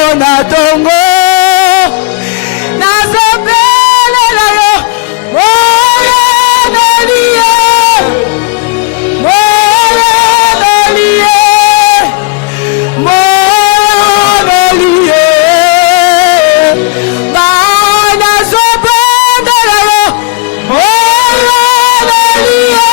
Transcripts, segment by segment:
na tongo nazobelela yo moyo nalie moyo nalie moyo nalie bana zobendela yo moyo nalie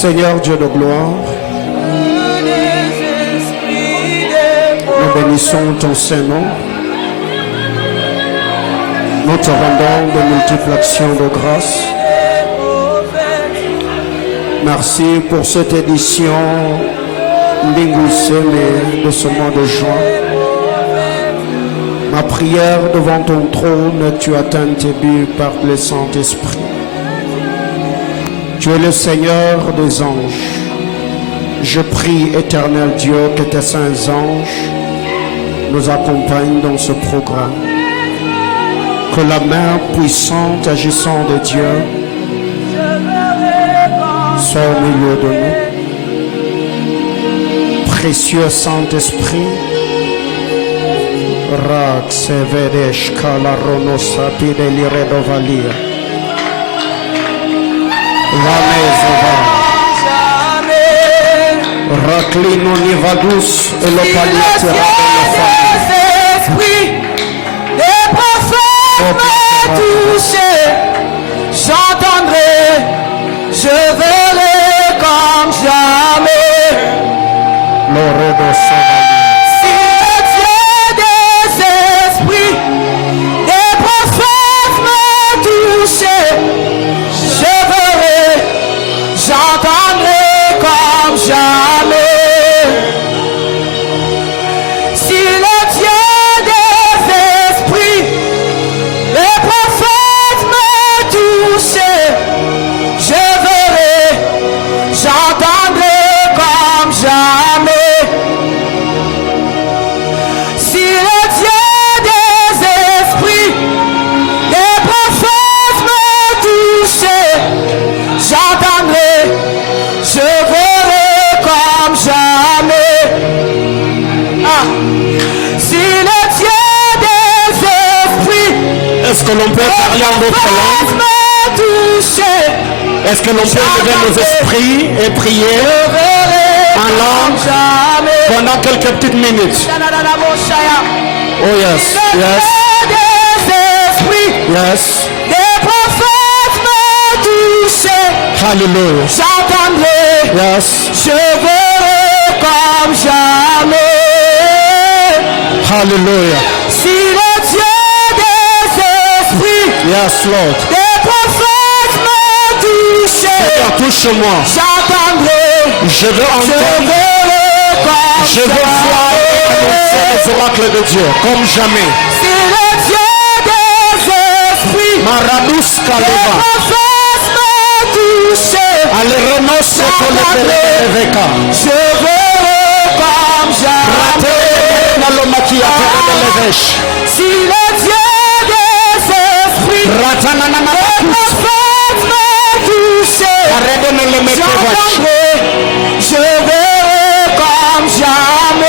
Seigneur Dieu de gloire, nous bénissons ton Saint-Nom. Nous te rendons de multiples actions de grâce. Merci pour cette édition Ndinguseme de ce mois de juin. Ma prière devant ton trône, tu atteins tes buts par le Saint-Esprit. Tu es le Seigneur des anges. Je prie, éternel Dieu, que tes saints anges nous accompagnent dans ce programme. Que la main puissante agissant de Dieu soit au milieu de nous. Précieux Saint-Esprit, Rax Vedesh Kalaronosa Pideliredovalia. Raclino Nivadus et le paliatera les prophètes me toucher, j'entendrai, je verrai comme jamais. Si le Dieu des esprits, les prophètes me toucher, je verrai, j'entendrai comme jamais. Si le Dieu des esprits, les prophètes me toucher, je verrai, j'entendrai comme jamais. Si le Dieu des esprits, les prophètes me toucher, j'entendrai, je verrai comme jamais. Ah. Si le Dieu des esprits, Est-ce que l'on peut parler en d'autres langues? me toucher, Est-ce que l'on peut lever nos esprits et prier je verrai en langue jamais. pendant quelques petites minutes? Oh yes, Le yes, Dieu des esprits, yes. les prophètes me toucher, Hallelujah. j'entendrai, Yes, je verrai comme jamais. hallelujah. Si le Dieu des esprits, Yes, Lord. les prophètes me toucher, Seigneur, touche-moi. j'entendrai, Je veux je entendre, verrai comme je veux voir jamais. annoncer les oracles de Dieu comme jamais. Si le Dieu des esprits, Maradus les Kaleva. prophètes me toucher, Alerenos Ekoleveka. je verrai comme jamais. Si le Dieu des esprits, les prophètes me toucher, j'entendrai, je verrai comme jamais.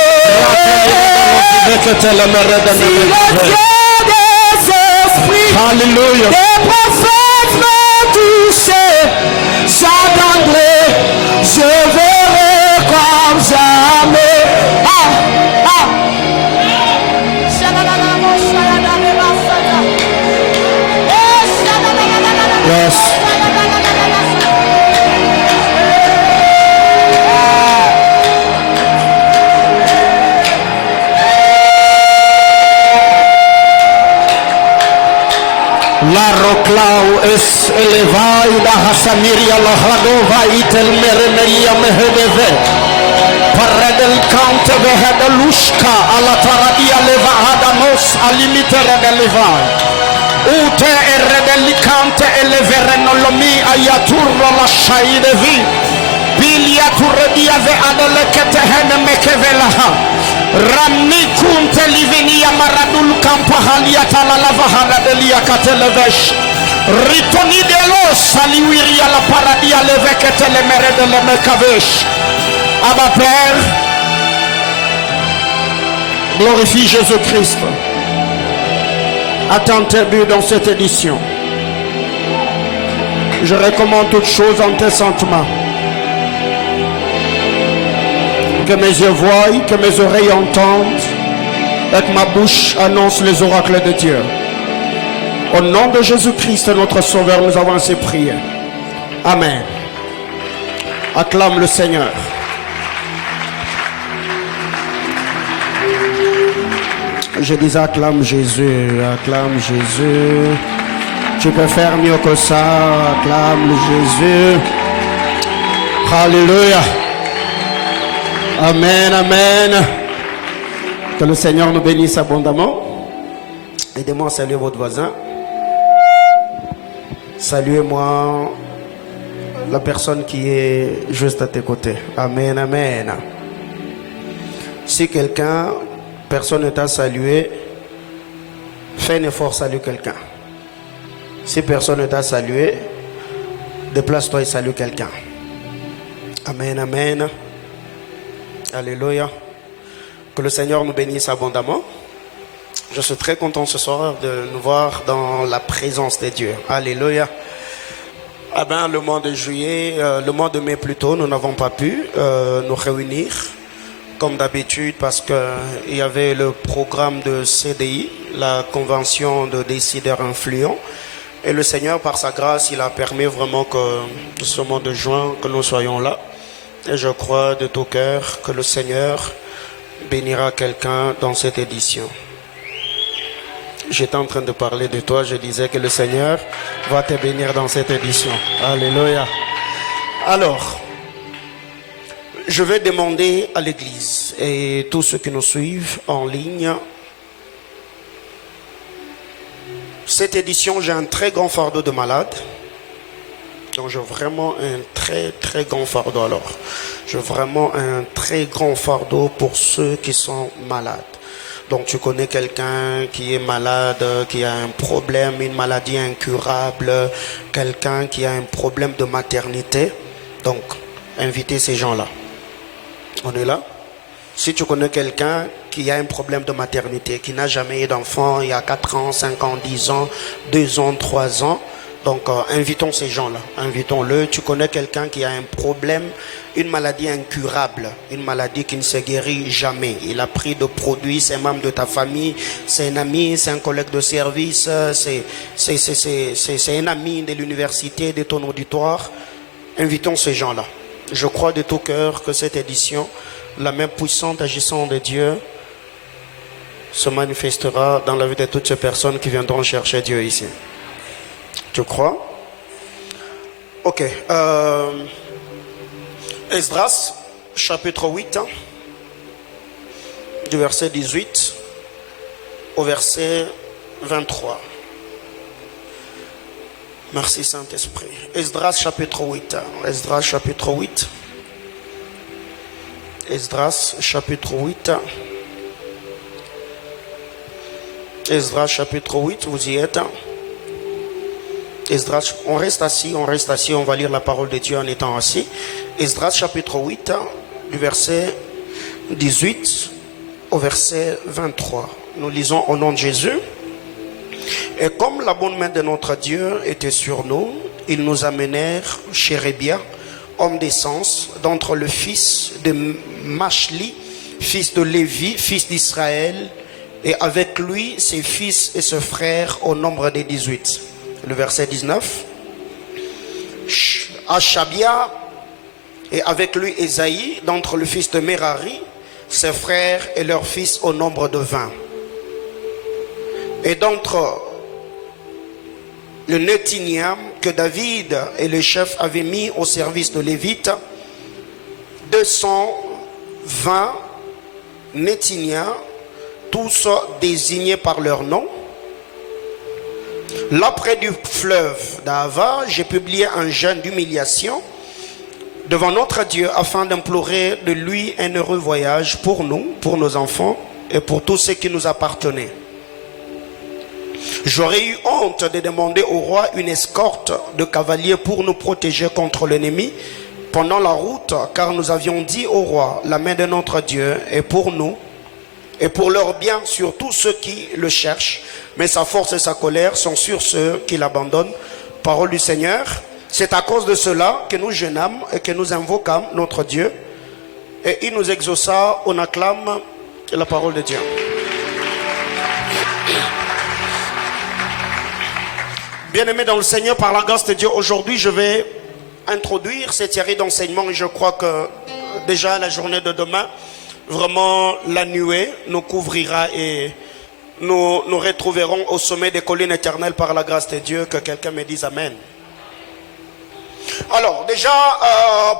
Si le Dieu des esprits, Hallelujah. les prophètes me toucher, j'entendrai, je verrai comme jamais. Ah, ah. Yes. La roclau es elevai da hasamiria la hadova itel meremeria mehedeve. Paredel kante vehede lushka ala taradia leva hadanos alimitere de levai. Ute eredelicante eleverenolomi ayaturro la shaidevi. Bilia turredia ve adelekete hene mekevelaha. Ramni kunte livenia maradul kampa haliata la lavahana delia katelevesh. Ritoni de los saliwiria la paradia levekete le merede le mekavesh. Abba Père, glorifie Jésus-Christ. Attends tes buts dans cette édition. Je recommande toutes choses en tes saintes mains. Que mes yeux voient, que mes oreilles entendent, et que ma bouche annonce les oracles de Dieu. Au nom de Jésus-Christ, notre Sauveur, nous avons ainsi prié. Amen. Acclame le Seigneur. Je disais acclame Jésus, acclame Jésus. Tu peux faire mieux que ça, acclame Jésus. Alléluia. Amen, amen. Que le Seigneur nous bénisse abondamment. Aidez-moi à saluer votre voisin. Saluez-moi la personne qui est juste à tes côtés. Amen, amen. Si personne ne t'a salué, fais un effort, salue quelqu'un. Si personne ne t'a salué, déplace-toi et salue quelqu'un. Amen, amen. Alléluia. Que le Seigneur nous bénisse abondamment. Je suis très content ce soir de nous voir dans la présence de Dieu. Alléluia. Ah ben, le mois de juillet, le mois de mai plutôt, nous n'avons pas pu nous réunir comme d'habitude parce qu'il y avait le programme de CDI, la convention de décideurs influents. Et le Seigneur, par sa grâce, il a permis vraiment que ce mois de juin, que nous soyons là. Et je crois de tout cœur que le Seigneur bénira quelqu'un dans cette édition. J'étais en train de parler de toi, je disais que le Seigneur va te bénir dans cette édition. Alléluia. Alors, je vais demander à l'Église et tous ceux qui nous suivent en ligne. Cette édition, j'ai un très grand fardeau de malades. Donc j'ai vraiment un très grand fardeau alors. J'ai vraiment un très grand fardeau pour ceux qui sont malades. Donc tu connais quelqu'un qui est malade, qui a un problème, une maladie incurable, quelqu'un qui a un problème de maternité. Donc invitez ces gens-là. On est là? Si tu connais quelqu'un qui a un problème de maternité, qui n'a jamais eu d'enfant, il y a 4 ans, 5 ans, 10 ans, 2 ans, 3 ans, donc invitons ces gens-là, invitons-le. Tu connais quelqu'un qui a un problème, une maladie incurable, une maladie qui ne se guérit jamais. Il a pris de produits, c'est un membre de ta famille, c'est un ami, c'est un collègue de service, c'est un ami de l'université, de ton auditoire. Invitons ces gens-là. Je crois de tout cœur que cette édition, la main puissante agissante de Dieu se manifestera dans la vie de toutes ces personnes qui viendront chercher Dieu ici. Tu crois? Ok. Esdras, chapitre 8, du verset 18 au verset 23. Merci Saint-Esprit. Esdras, chapitre 8. Esdras, chapitre 8. Esdras, chapitre 8. Esdras, chapitre 8, vous y êtes. Esdras, on reste assis, on va lire la parole de Dieu en étant assis. Esdras chapitre 8, du verset 18 au verset 23. Nous lisons au nom de Jésus. Et comme la bonne main de notre Dieu était sur nous, ils nous amenèrent chez Rébia, homme d'essence, d'entre le fils de Machli, fils de Lévi, fils d'Israël, et avec lui ses fils et ses frères au nombre des 18. Le verset 19. Achabia, et avec lui Esaïe, d'entre le fils de Merari, ses frères et leurs fils au nombre de 20. Et d'entre le Netiniam que David et les chefs avaient mis au service de Lévite, 220 Netiniens, tous désignés par leur nom. Là près du fleuve d'Ahava, j'ai publié un jeûne d'humiliation devant notre Dieu afin d'implorer de lui un heureux voyage pour nous, pour nos enfants et pour tous ceux qui nous appartenaient. J'aurais eu honte de demander au roi une escorte de cavaliers pour nous protéger contre l'ennemi pendant la route, car nous avions dit au roi, la main de notre Dieu est pour nous et pour leur bien sur tous ceux qui le cherchent, mais sa force et sa colère sont sur ceux qui l'abandonnent. Parole du Seigneur. C'est à cause de cela que nous jeûnâmes et que nous invoquâmes notre Dieu, et il nous exauça, on acclame la parole de Dieu. Bien-aimés dans le Seigneur, par la grâce de Dieu, aujourd'hui je vais introduire cette série d'enseignements et je crois que déjà la journée de demain, vraiment la nuée nous couvrira et nous nous retrouverons au sommet des collines éternelles par la grâce de Dieu. Que quelqu'un me dise Amen. Alors, déjà,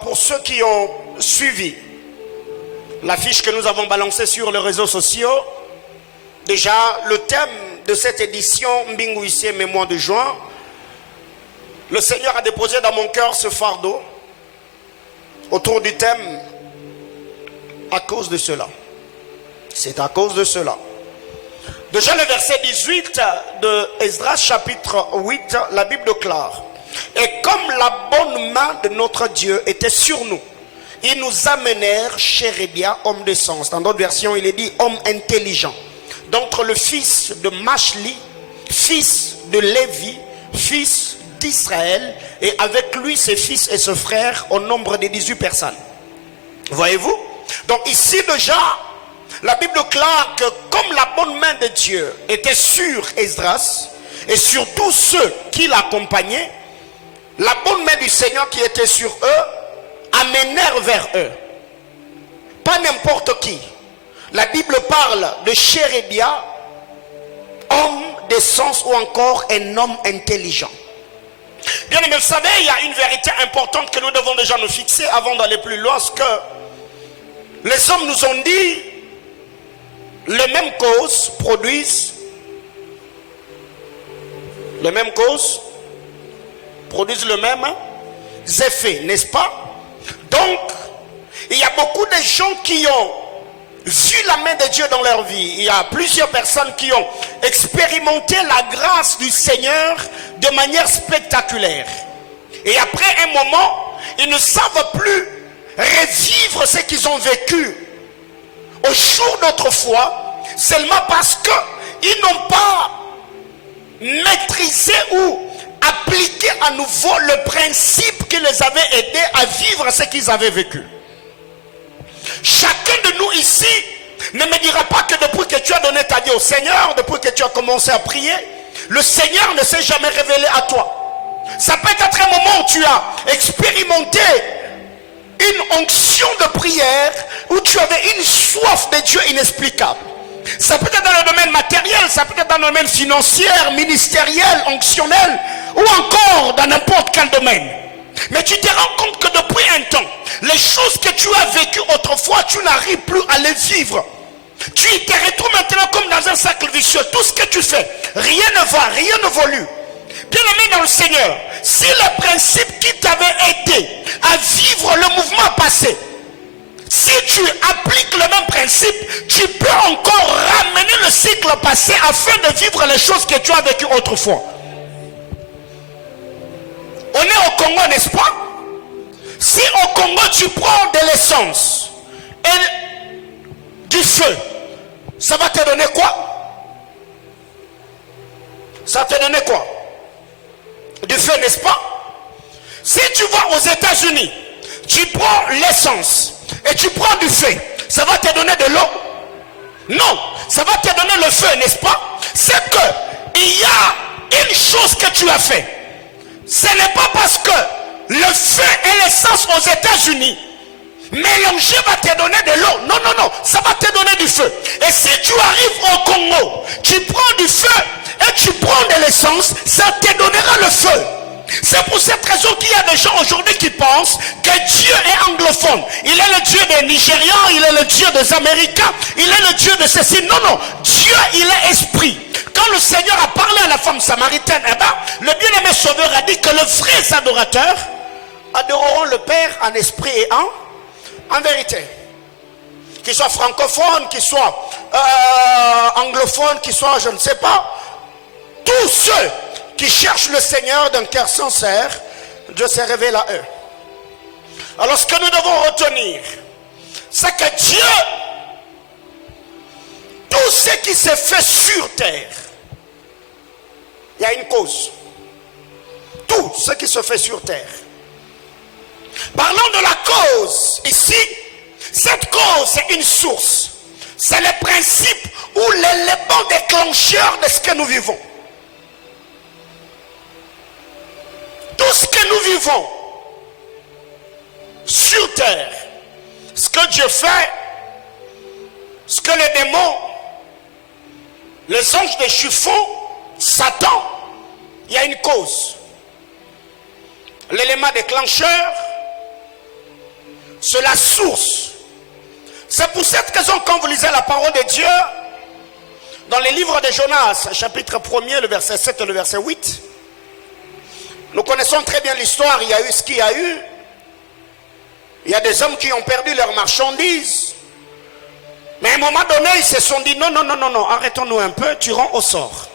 pour ceux qui ont suivi l'affiche que nous avons balancée sur les réseaux sociaux, déjà, le thème de cette édition, Mbingu Issé, Mémoire de juin, le Seigneur a déposé dans mon cœur ce fardeau autour du thème à cause de cela. C'est à cause de cela. Déjà le verset 18 de Esdras chapitre 8, la Bible déclare: et comme la bonne main de notre Dieu était sur nous, ils nous amenèrent chez Rébia, homme de sens. Dans d'autres versions, il est dit homme intelligent. D'entre le fils de Machli, fils de Lévi, fils d'Israël, et avec lui ses fils et ses frères au nombre de 18 personnes. Voyez-vous? Donc ici déjà, la Bible déclare que comme la bonne main de Dieu était sur Esdras et sur tous ceux qui l'accompagnaient, la bonne main du Seigneur qui était sur eux amenèrent vers eux. Pas n'importe qui. La Bible parle de Chérébia, homme de sens ou encore un homme intelligent. Bien aimé, vous savez, il y a une vérité importante que nous devons déjà nous fixer avant d'aller plus loin. Parce que les hommes nous ont dit les mêmes causes produisent les mêmes causes produisent le même effet, n'est-ce pas? Donc, il y a beaucoup de gens qui ont vu la main de Dieu dans leur vie. Il y a plusieurs personnes qui ont expérimenté la grâce du Seigneur de manière spectaculaire. Et après un moment, ils ne savent plus revivre ce qu'ils ont vécu au jour d'autrefois, seulement parce qu'ils n'ont pas maîtrisé ou appliqué à nouveau le principe qui les avait aidés à vivre ce qu'ils avaient vécu. Chacun de nous ici ne me dira pas que depuis que tu as donné ta vie au Seigneur, depuis que tu as commencé à prier, le Seigneur ne s'est jamais révélé à toi. Ça peut être un moment où tu as expérimenté une onction de prière, où tu avais une soif de Dieu inexplicable. Ça peut être dans le domaine matériel, ça peut être dans le domaine financier, ministériel, onctionnel, ou encore dans n'importe quel domaine. Mais tu te rends compte que depuis un temps, les choses que tu as vécues autrefois, tu n'arrives plus à les vivre. Tu te retrouves maintenant comme dans un cercle vicieux. Tout ce que tu fais, rien ne va, rien n'évolue. Bien aimé dans le Seigneur, si le principe qui t'avait aidé à vivre le mouvement passé, si tu appliques le même principe, tu peux encore ramener le cycle passé afin de vivre les choses que tu as vécues autrefois. On est au Congo, n'est-ce pas? Si au Congo tu prends de l'essence et du feu, ça va te donner quoi? Ça va te donner quoi? Du feu, n'est-ce pas? Si tu vas aux États-Unis, tu prends l'essence et tu prends du feu, ça va te donner de l'eau? Non, ça va te donner le feu, n'est-ce pas? C'est que il y a une chose que tu as fait. Ce n'est pas parce que le feu et l'essence aux États-Unis mélangé va te donner de l'eau. Non, non, non, ça va te donner du feu. Et si tu arrives au Congo, tu prends du feu et tu prends de l'essence, ça te donnera le feu. C'est pour cette raison qu'il y a des gens aujourd'hui qui pensent que Dieu est anglophone. Il est le Dieu des Nigérians, il est le Dieu des Américains, il est le Dieu de ceci. Non, non, Dieu, il est esprit. Quand le Seigneur a parlé à la femme samaritaine, eh ben, le bien-aimé Sauveur a dit que les vrais adorateurs adoreront le Père en esprit et en vérité. Qu'ils soient francophones, qu'ils soient anglophones, qu'ils soient, je ne sais pas, tous ceux qui cherchent le Seigneur d'un cœur sincère, Dieu se révèle à eux. Alors ce que nous devons retenir, c'est que Dieu, tout ce qui se fait sur terre, il y a une cause. Tout ce qui se fait sur terre. Parlons de la cause ici. Cette cause, c'est une source. C'est le principe ou l'élément déclencheur de ce que nous vivons. Tout ce que nous vivons sur terre, ce que Dieu fait, ce que les démons, les anges déchus font, Satan, il y a une cause. l'élément déclencheur, c'est la source. C'est pour cette raison, quand vous lisez la parole de Dieu, dans les livres de Jonas, chapitre 1er, le verset 7 et le verset 8, nous connaissons très bien l'histoire, il y a eu ce qu'il y a eu. Il y a des hommes qui ont perdu leurs marchandises. Mais à un moment donné, ils se sont dit, non, arrêtons-nous un peu, tirons au sort.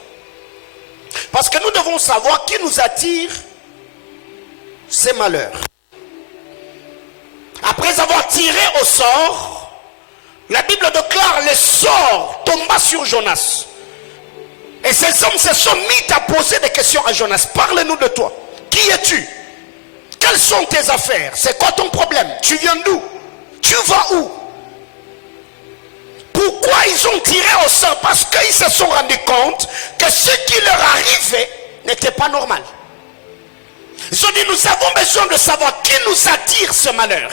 Parce que nous devons savoir qui nous attire ces malheurs. Après avoir tiré au sort, la Bible déclare, le sort tomba sur Jonas. Et ces hommes se sont mis à poser des questions à Jonas. Parle-nous de toi. Qui es-tu? Quelles sont tes affaires? C'est quoi ton problème? Tu viens d'où? Tu vas où? Pourquoi ils ont tiré au sort? Parce qu'ils se sont rendus compte que ce qui leur arrivait n'était pas normal. Ils ont dit, nous avons besoin de savoir qui nous attire ce malheur.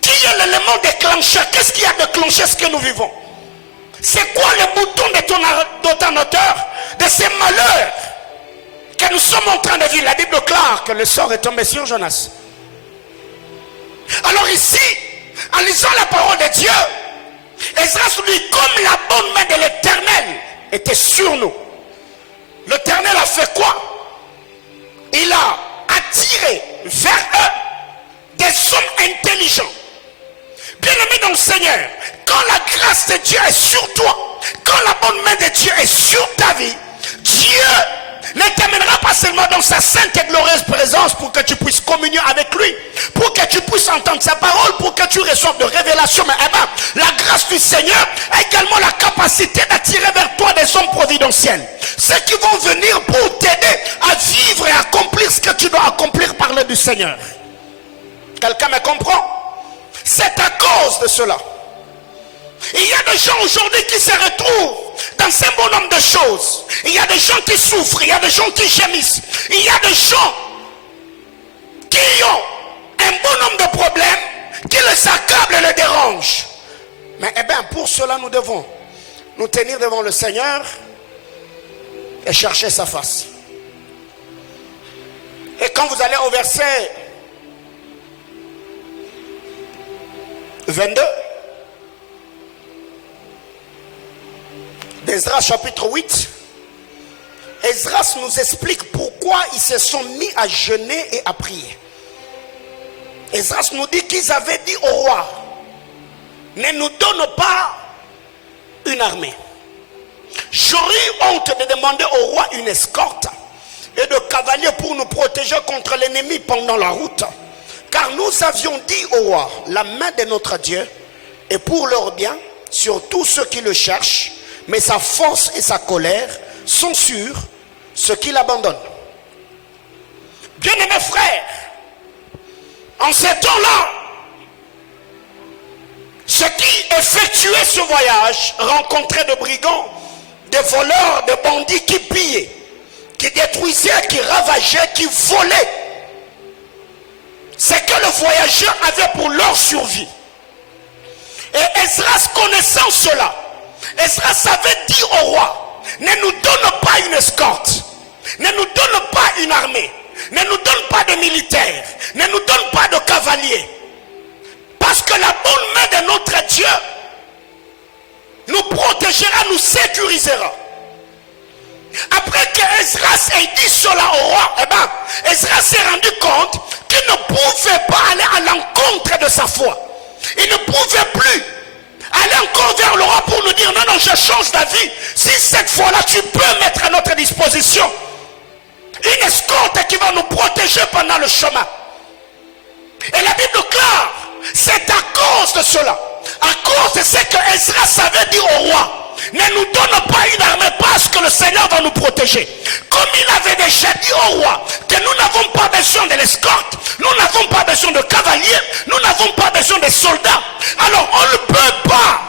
Qui est l'élément déclencheur? Qu'est-ce qui a déclenché ce que nous vivons? C'est quoi le bouton détonateur de ces malheurs que nous sommes en train de vivre? La Bible déclare que le sort est tombé sur Jonas. Alors ici, en lisant la parole de Dieu, Esdras nous dit, comme la bonne main de l'Éternel était sur nous, l'Éternel a fait quoi? Il a attiré vers eux des hommes intelligents. Bien-aimé dans le Seigneur, quand la grâce de Dieu est sur toi, quand la bonne main de Dieu est sur ta vie, Dieu ne t'amènera pas seulement dans sa sainte et glorieuse présence pour que tu puisses communier avec lui, pour que tu puisses entendre sa parole, pour que tu reçoives de révélations. Mais la grâce du Seigneur a également la capacité d'attirer vers toi des hommes providentiels. Ceux qui vont venir pour t'aider à vivre et accomplir ce que tu dois accomplir par l'aide du Seigneur. Quelqu'un me comprend? C'est à cause de cela. Il y a des gens aujourd'hui qui se retrouvent dans un bon nombre de choses. Il y a des gens qui souffrent, il y a des gens qui gémissent. Il y a des gens qui ont un bon nombre de problèmes, qui les accablent et les dérangent. Mais pour cela, nous devons nous tenir devant le Seigneur et chercher sa face. Et quand vous allez au verset 22 d'Esdras chapitre 8, Esdras nous explique pourquoi ils se sont mis à jeûner et à prier. Esdras nous dit qu'ils avaient dit au roi, ne nous donne pas une armée. J'aurais honte de demander au roi une escorte et de cavaliers pour nous protéger contre l'ennemi pendant la route. Car nous avions dit au roi, la main de notre Dieu est pour leur bien sur tous ceux qui le cherchent, mais sa force et sa colère sont sur ceux qui l'abandonnent. Bien-aimés frères, en ces temps-là, ceux qui effectuaient ce voyage rencontraient des brigands, des voleurs, des bandits qui pillaient, qui détruisaient, qui ravageaient, qui volaient. C'est que le voyageur avait pour leur survie. Et Esdras, connaissant cela, Esdras avait dit au roi, ne nous donne pas une escorte, ne nous donne pas une armée, ne nous donne pas de militaires, ne nous donne pas de cavaliers. Parce que la bonne main de notre Dieu nous protégera, nous sécurisera. Après que Esdras ait dit cela au roi, Esdras s'est rendu compte qu'il ne pouvait pas aller à l'encontre de sa foi. Il ne pouvait plus aller encore vers le roi pour nous dire non, je change d'avis. Si cette fois-là tu peux mettre à notre disposition une escorte qui va nous protéger pendant le chemin. Et la Bible déclare, c'est à cause de cela, à cause de ce que Esdras avait dit au roi, ne nous donne pas une armée parce que le Seigneur va nous protéger. Comme il avait déjà dit au roi que nous n'avons pas besoin de l'escorte, nous n'avons pas besoin de cavaliers, nous n'avons pas besoin de soldats. Alors on ne peut pas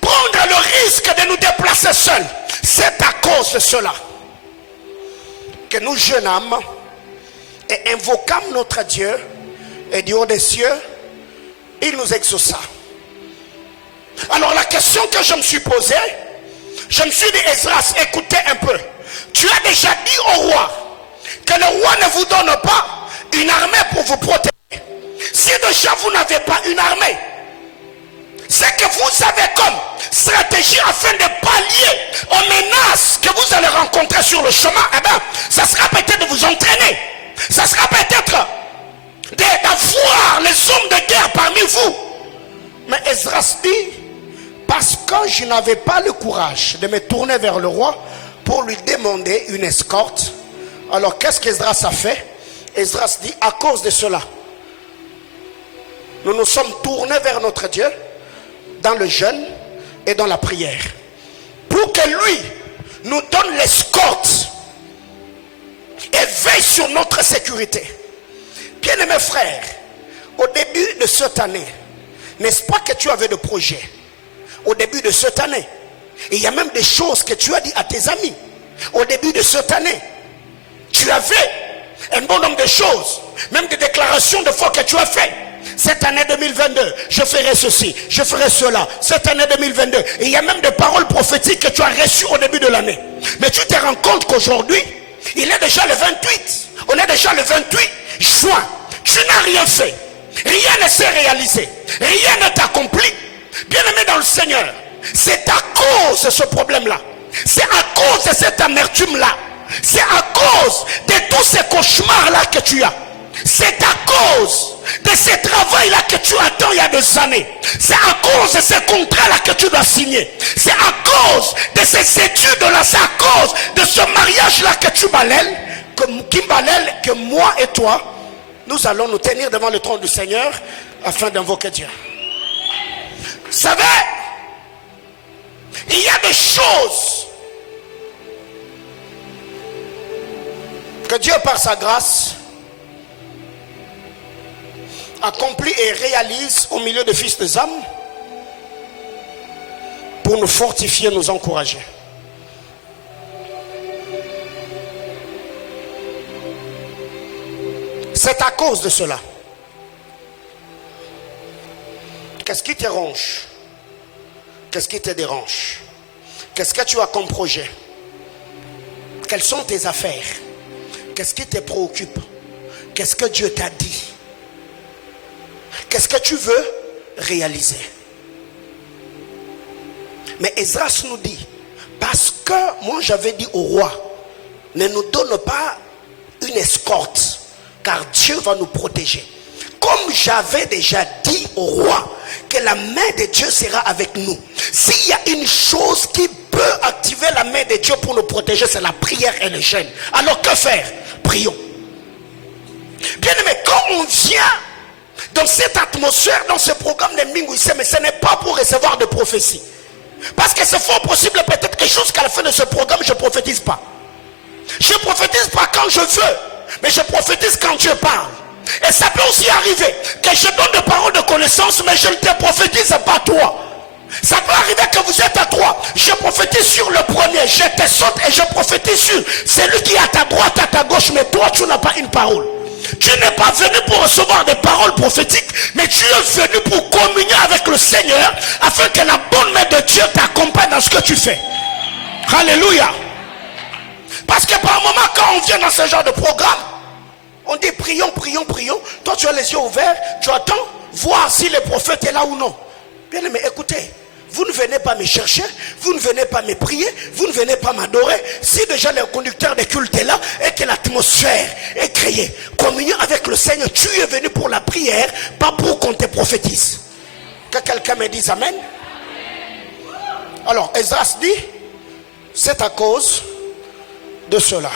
prendre le risque de nous déplacer seuls. C'est à cause de cela que nous jeûnâmes et invoquâmes notre Dieu, et du haut des cieux, il nous exauça. Alors la question que je me suis posée, je me suis dit, Esdras, écoutez un peu. Tu as déjà dit au roi que le roi ne vous donne pas une armée pour vous protéger. Si déjà vous n'avez pas une armée, c'est que vous avez comme stratégie afin de pallier aux menaces que vous allez rencontrer sur le chemin. Eh bien, ça sera peut-être de vous entraîner. Ça sera peut-être d'avoir les hommes de guerre parmi vous. Mais Esdras dit, parce que je n'avais pas le courage de me tourner vers le roi pour lui demander une escorte. Alors qu'est-ce qu'Esdras a fait? Esdras dit, à cause de cela, nous nous sommes tournés vers notre Dieu dans le jeûne et dans la prière, pour que lui nous donne l'escorte et veille sur notre sécurité. Bien-aimés frères, au début de cette année, n'est-ce pas que tu avais des projets? Au début de cette année, il y a même des choses que tu as dit à tes amis. Au début de cette année, tu avais un bon nombre de choses, même des déclarations de foi que tu as fait. Cette année 2022, je ferai ceci, je ferai cela. Cette année 2022, et il y a même des paroles prophétiques que tu as reçues au début de l'année. Mais tu te rends compte qu'aujourd'hui, il est déjà le 28. On est déjà le 28 juin. Tu n'as rien fait. Rien ne s'est réalisé. Rien n'est accompli. Bien-aimé dans le Seigneur, c'est à cause de ce problème-là. C'est à cause de cette amertume-là. C'est à cause de tous ces cauchemars-là que tu as. C'est à cause de ce travail-là que tu attends il y a des années. C'est à cause de ces contrats-là que tu dois signer. C'est à cause de ces études-là. C'est à cause de ce mariage-là que tu balèles, que moi et toi, nous allons nous tenir devant le trône du Seigneur afin d'invoquer Dieu. Vous savez, il y a des choses que Dieu par sa grâce accomplit et réalise au milieu des fils des hommes pour nous fortifier, nous encourager. C'est à cause de cela. Qu'est-ce qui te ronge? Qu'est-ce qui te dérange? Qu'est-ce que tu as comme projet? Quelles sont tes affaires? Qu'est-ce qui te préoccupe? Qu'est-ce que Dieu t'a dit? Qu'est-ce que tu veux réaliser? Mais Esdras nous dit, parce que moi j'avais dit au roi, ne nous donne pas une escorte, car Dieu va nous protéger. Comme j'avais déjà dit au roi que la main de Dieu sera avec nous. S'il y a une chose qui peut activer la main de Dieu pour nous protéger, c'est la prière et le jeûne. Alors que faire? Prions. Bien aimé, quand on vient dans cette atmosphère, dans ce programme de Mingouissé, mais ce n'est pas pour recevoir de prophéties. Parce que c'est fort possible peut-être que jusqu'à la fin de ce programme, je ne prophétise pas. Je ne prophétise pas quand je veux, mais je prophétise quand Dieu parle. Et ça peut aussi arriver que je donne des paroles de connaissance, mais je ne te prophétise pas toi. Ça peut arriver que vous êtes à trois. Je prophétise sur le premier, je te saute et je prophétise sur celui qui est à ta droite, à ta gauche, mais toi tu n'as pas une parole. Tu n'es pas venu pour recevoir des paroles prophétiques, mais tu es venu pour communier avec le Seigneur afin que la bonne main de Dieu t'accompagne dans ce que tu fais. Alléluia. Parce que par moment, quand on vient dans ce genre de programme, on dit prions, prions, prions. Toi tu as les yeux ouverts, tu attends voir si le prophète est là ou non. Bien aimé, écoutez, vous ne venez pas me chercher, vous ne venez pas me prier, vous ne venez pas m'adorer. Si déjà le conducteur de culte est là et que l'atmosphère est créée, communion avec le Seigneur, tu es venu pour la prière, pas pour qu'on te prophétise. Que quelqu'un me dise amen. Alors, Esdras dit, c'est à cause de cela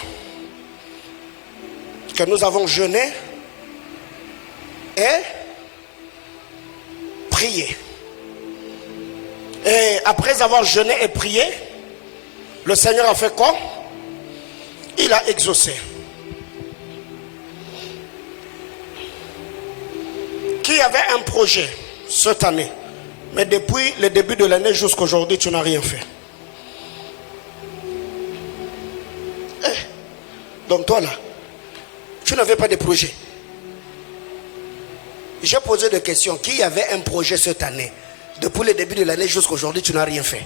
que nous avons jeûné et prié. Et après avoir jeûné et prié, le Seigneur a fait quoi? Il a exaucé. Qui avait un projet cette année, mais depuis le début de l'année jusqu'à aujourd'hui, tu n'as rien fait? Donc toi là, tu n'avais pas de projet. J'ai posé des questions. Qui avait un projet cette année? Depuis le début de l'année jusqu'à aujourd'hui, tu n'as rien fait.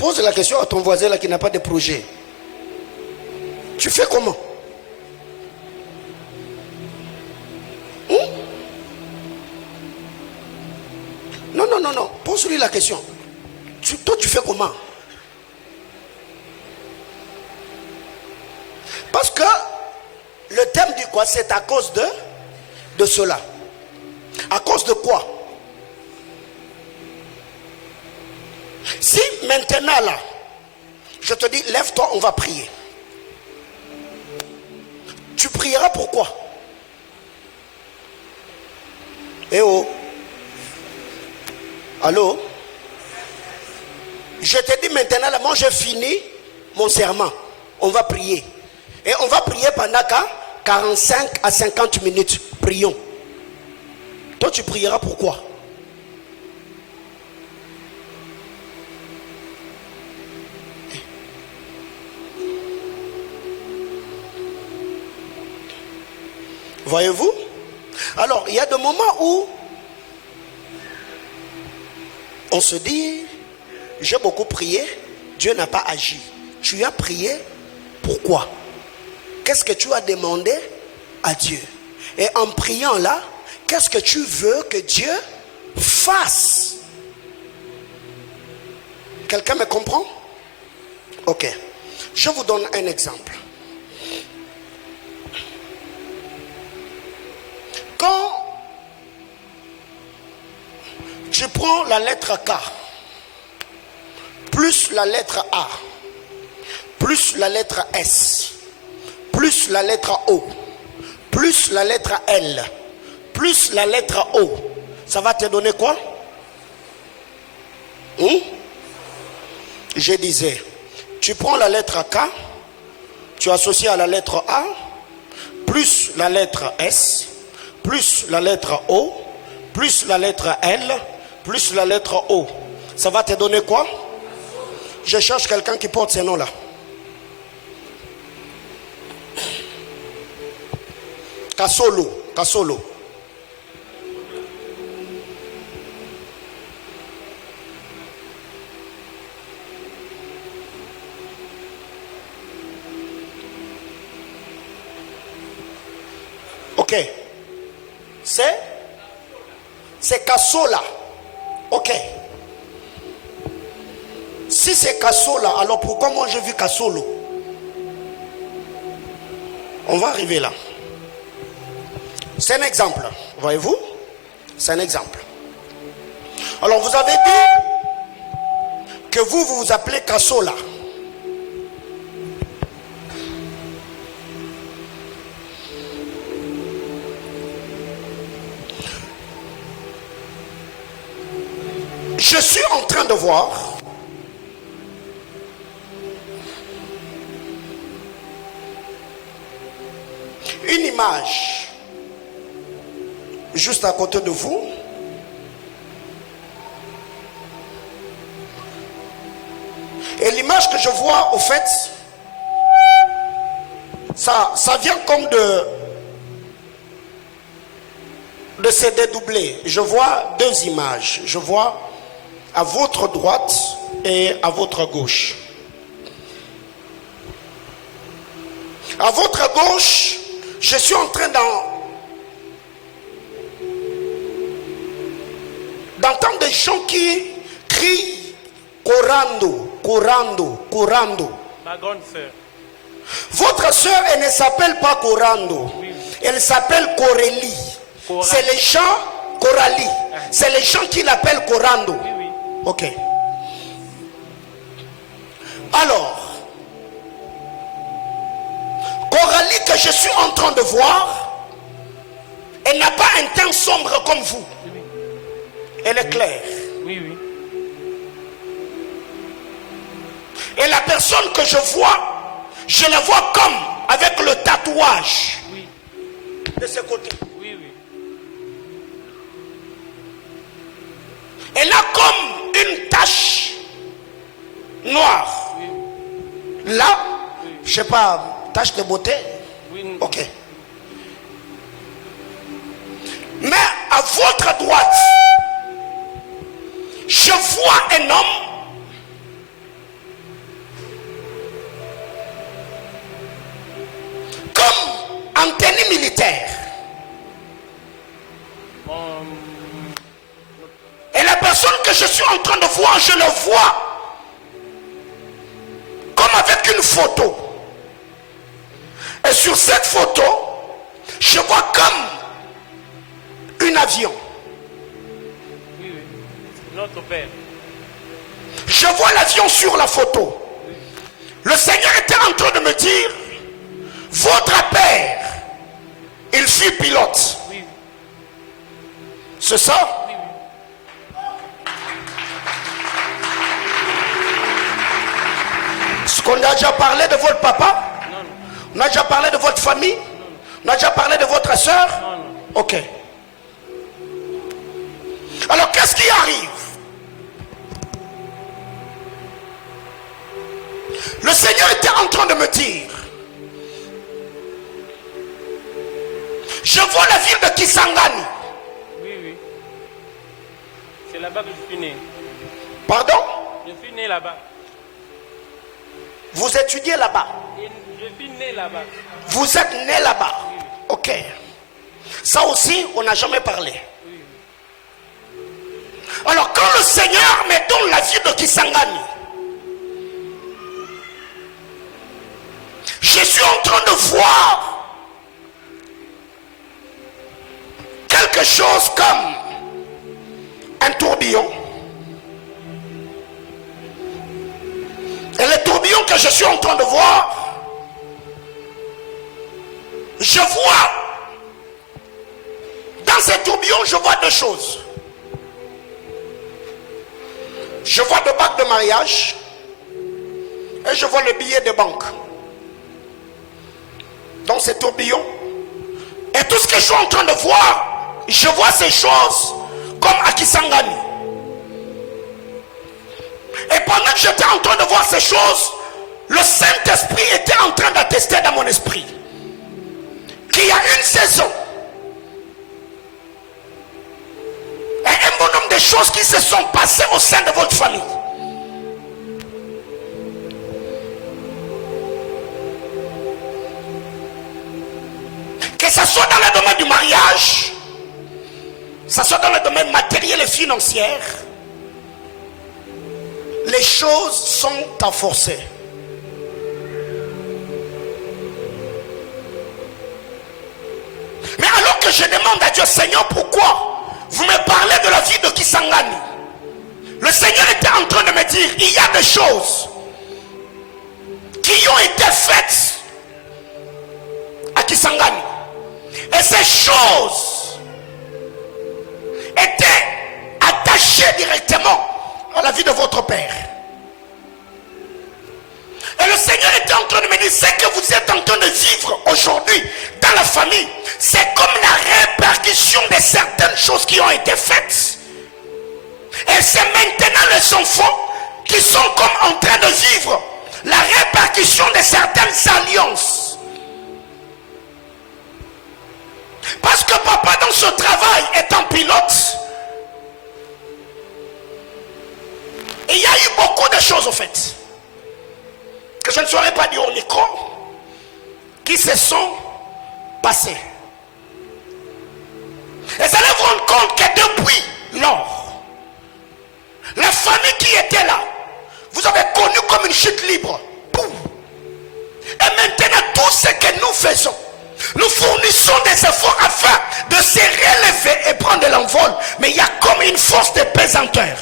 Pose la question à ton voisin là qui n'a pas de projet. Tu fais comment? Non, non, non, non. Pose-lui la question. Toi, tu fais comment? Parce que le thème dit quoi? C'est à cause de cela. À cause de quoi? Si maintenant là, je te dis, lève-toi, on va prier. Tu prieras pourquoi? Eh oh. Allô? Je te dis maintenant là, moi j'ai fini mon serment. On va prier. Et on va prier pendant 45 à 50 minutes. Prions. Toi tu prieras pourquoi? Voyez-vous? Alors, il y a des moments où on se dit, j'ai beaucoup prié, Dieu n'a pas agi. Tu as prié, pourquoi? Qu'est-ce que tu as demandé à Dieu? Et en priant là, qu'est-ce que tu veux que Dieu fasse? Quelqu'un me comprend? Ok. Je vous donne un exemple. Quand tu prends la lettre K, plus la lettre A, plus la lettre S, plus la lettre O, plus la lettre L, plus la lettre O, ça va te donner quoi? Je disais, tu prends la lettre K, tu associes à la lettre A, plus la lettre S, plus la lettre O, plus la lettre L, plus la lettre O. Ça va te donner quoi? Je cherche quelqu'un qui porte ces noms-là. Kasolo, Kasolo. Ok. C'est Kassola. Ok. Si c'est Kassola, alors pourquoi moi j'ai vu Kassolo? On va arriver là. C'est un exemple. Voyez-vous? C'est un exemple. Alors vous avez dit que vous vous appelez Kassola. Je suis en train de voir une image juste à côté de vous. Et l'image que je vois, au fait, ça vient comme de se dédoubler. Je vois deux images. Je vois à votre droite et à votre gauche. À votre gauche, je suis en train d'entendre des gens qui crient Corando, Corando, Corando. Ma grande sœur. Votre sœur, elle ne s'appelle pas Corando. Oui. Elle s'appelle Corélie. C'est les gens, Coralie. C'est les gens qui l'appellent Corando. Oui, oui. Ok. Alors, Coralie que je suis en train de voir, elle n'a pas un teint sombre comme vous. Oui, oui. Elle est claire. Oui, oui. Et la personne que je vois, je la vois comme avec le tatouage Oui. de ce côté. Oui, oui. Elle a comme une tache noire. Oui. Là, je sais pas, tache de beauté. Oui. Ok. Mais à votre droite, je vois un homme en tenue militaire. Et la personne que je suis en train de voir, je le vois comme avec une photo. Et sur cette photo, je vois comme un avion. Oui, oui. Notre Père. Je vois l'avion sur la photo. Le Seigneur était en train de me dire, votre père, il fut pilote. Oui, C'est ça? oui, oui. Est-ce qu'on a déjà parlé de votre papa? Non, non. On a déjà parlé de votre famille? On a déjà parlé de votre soeur? Non, non. Ok. Alors qu'est-ce qui arrive? Le Seigneur était en train de me dire, je vois la ville de Kisangani. Oui, oui. C'est là-bas que je suis né. Pardon? Je suis né là-bas. Vous étudiez là-bas? Et je suis né là-bas. Vous êtes né là-bas? Ok. Ça aussi, on n'a jamais parlé. Alors quand le Seigneur me donne la ville de Kisangani, je suis en train de voir quelque chose comme un tourbillon. Et le tourbillon que je suis en train de voir, je vois, dans ce tourbillon, je vois deux choses. Je vois le bac de mariage et je vois le billet de banque. Dans ce tourbillon. Et tout ce que je suis en train de voir, je vois ces choses comme à Kisangani. Et pendant que j'étais en train de voir ces choses, le Saint-Esprit était en train d'attester dans mon esprit qu'il y a une saison et un bon nombre de choses qui se sont passées au sein de votre famille. Que ce soit dans le domaine du mariage, que ce soit dans le domaine matériel et financier, les choses sont à forcer. Mais alors que je demande à Dieu, Seigneur, pourquoi vous me parlez de la vie de Kisangani? Le Seigneur était en train de me dire, il y a des choses qui ont été faites à Kisangani. Et ces choses étaient attachées directement à la vie de votre père. Et le Seigneur était en train de me dire, ce que vous êtes en train de vivre aujourd'hui dans la famille, c'est comme la répercussion de certaines choses qui ont été faites. Et c'est maintenant les enfants qui sont comme en train de vivre la répercussion de certaines alliances. Parce que papa dans ce travail étant pilote, il y a eu beaucoup de choses au fait que je ne saurais pas dire au micro qui se sont passées. Et vous allez vous rendre compte que depuis lors, la famille qui était là, vous avez connu comme une chute libre. Boum. Et maintenant tout ce que nous faisons, nous fournissons des efforts afin de se relever et prendre de l'envol. Mais il y a comme une force de pesanteur.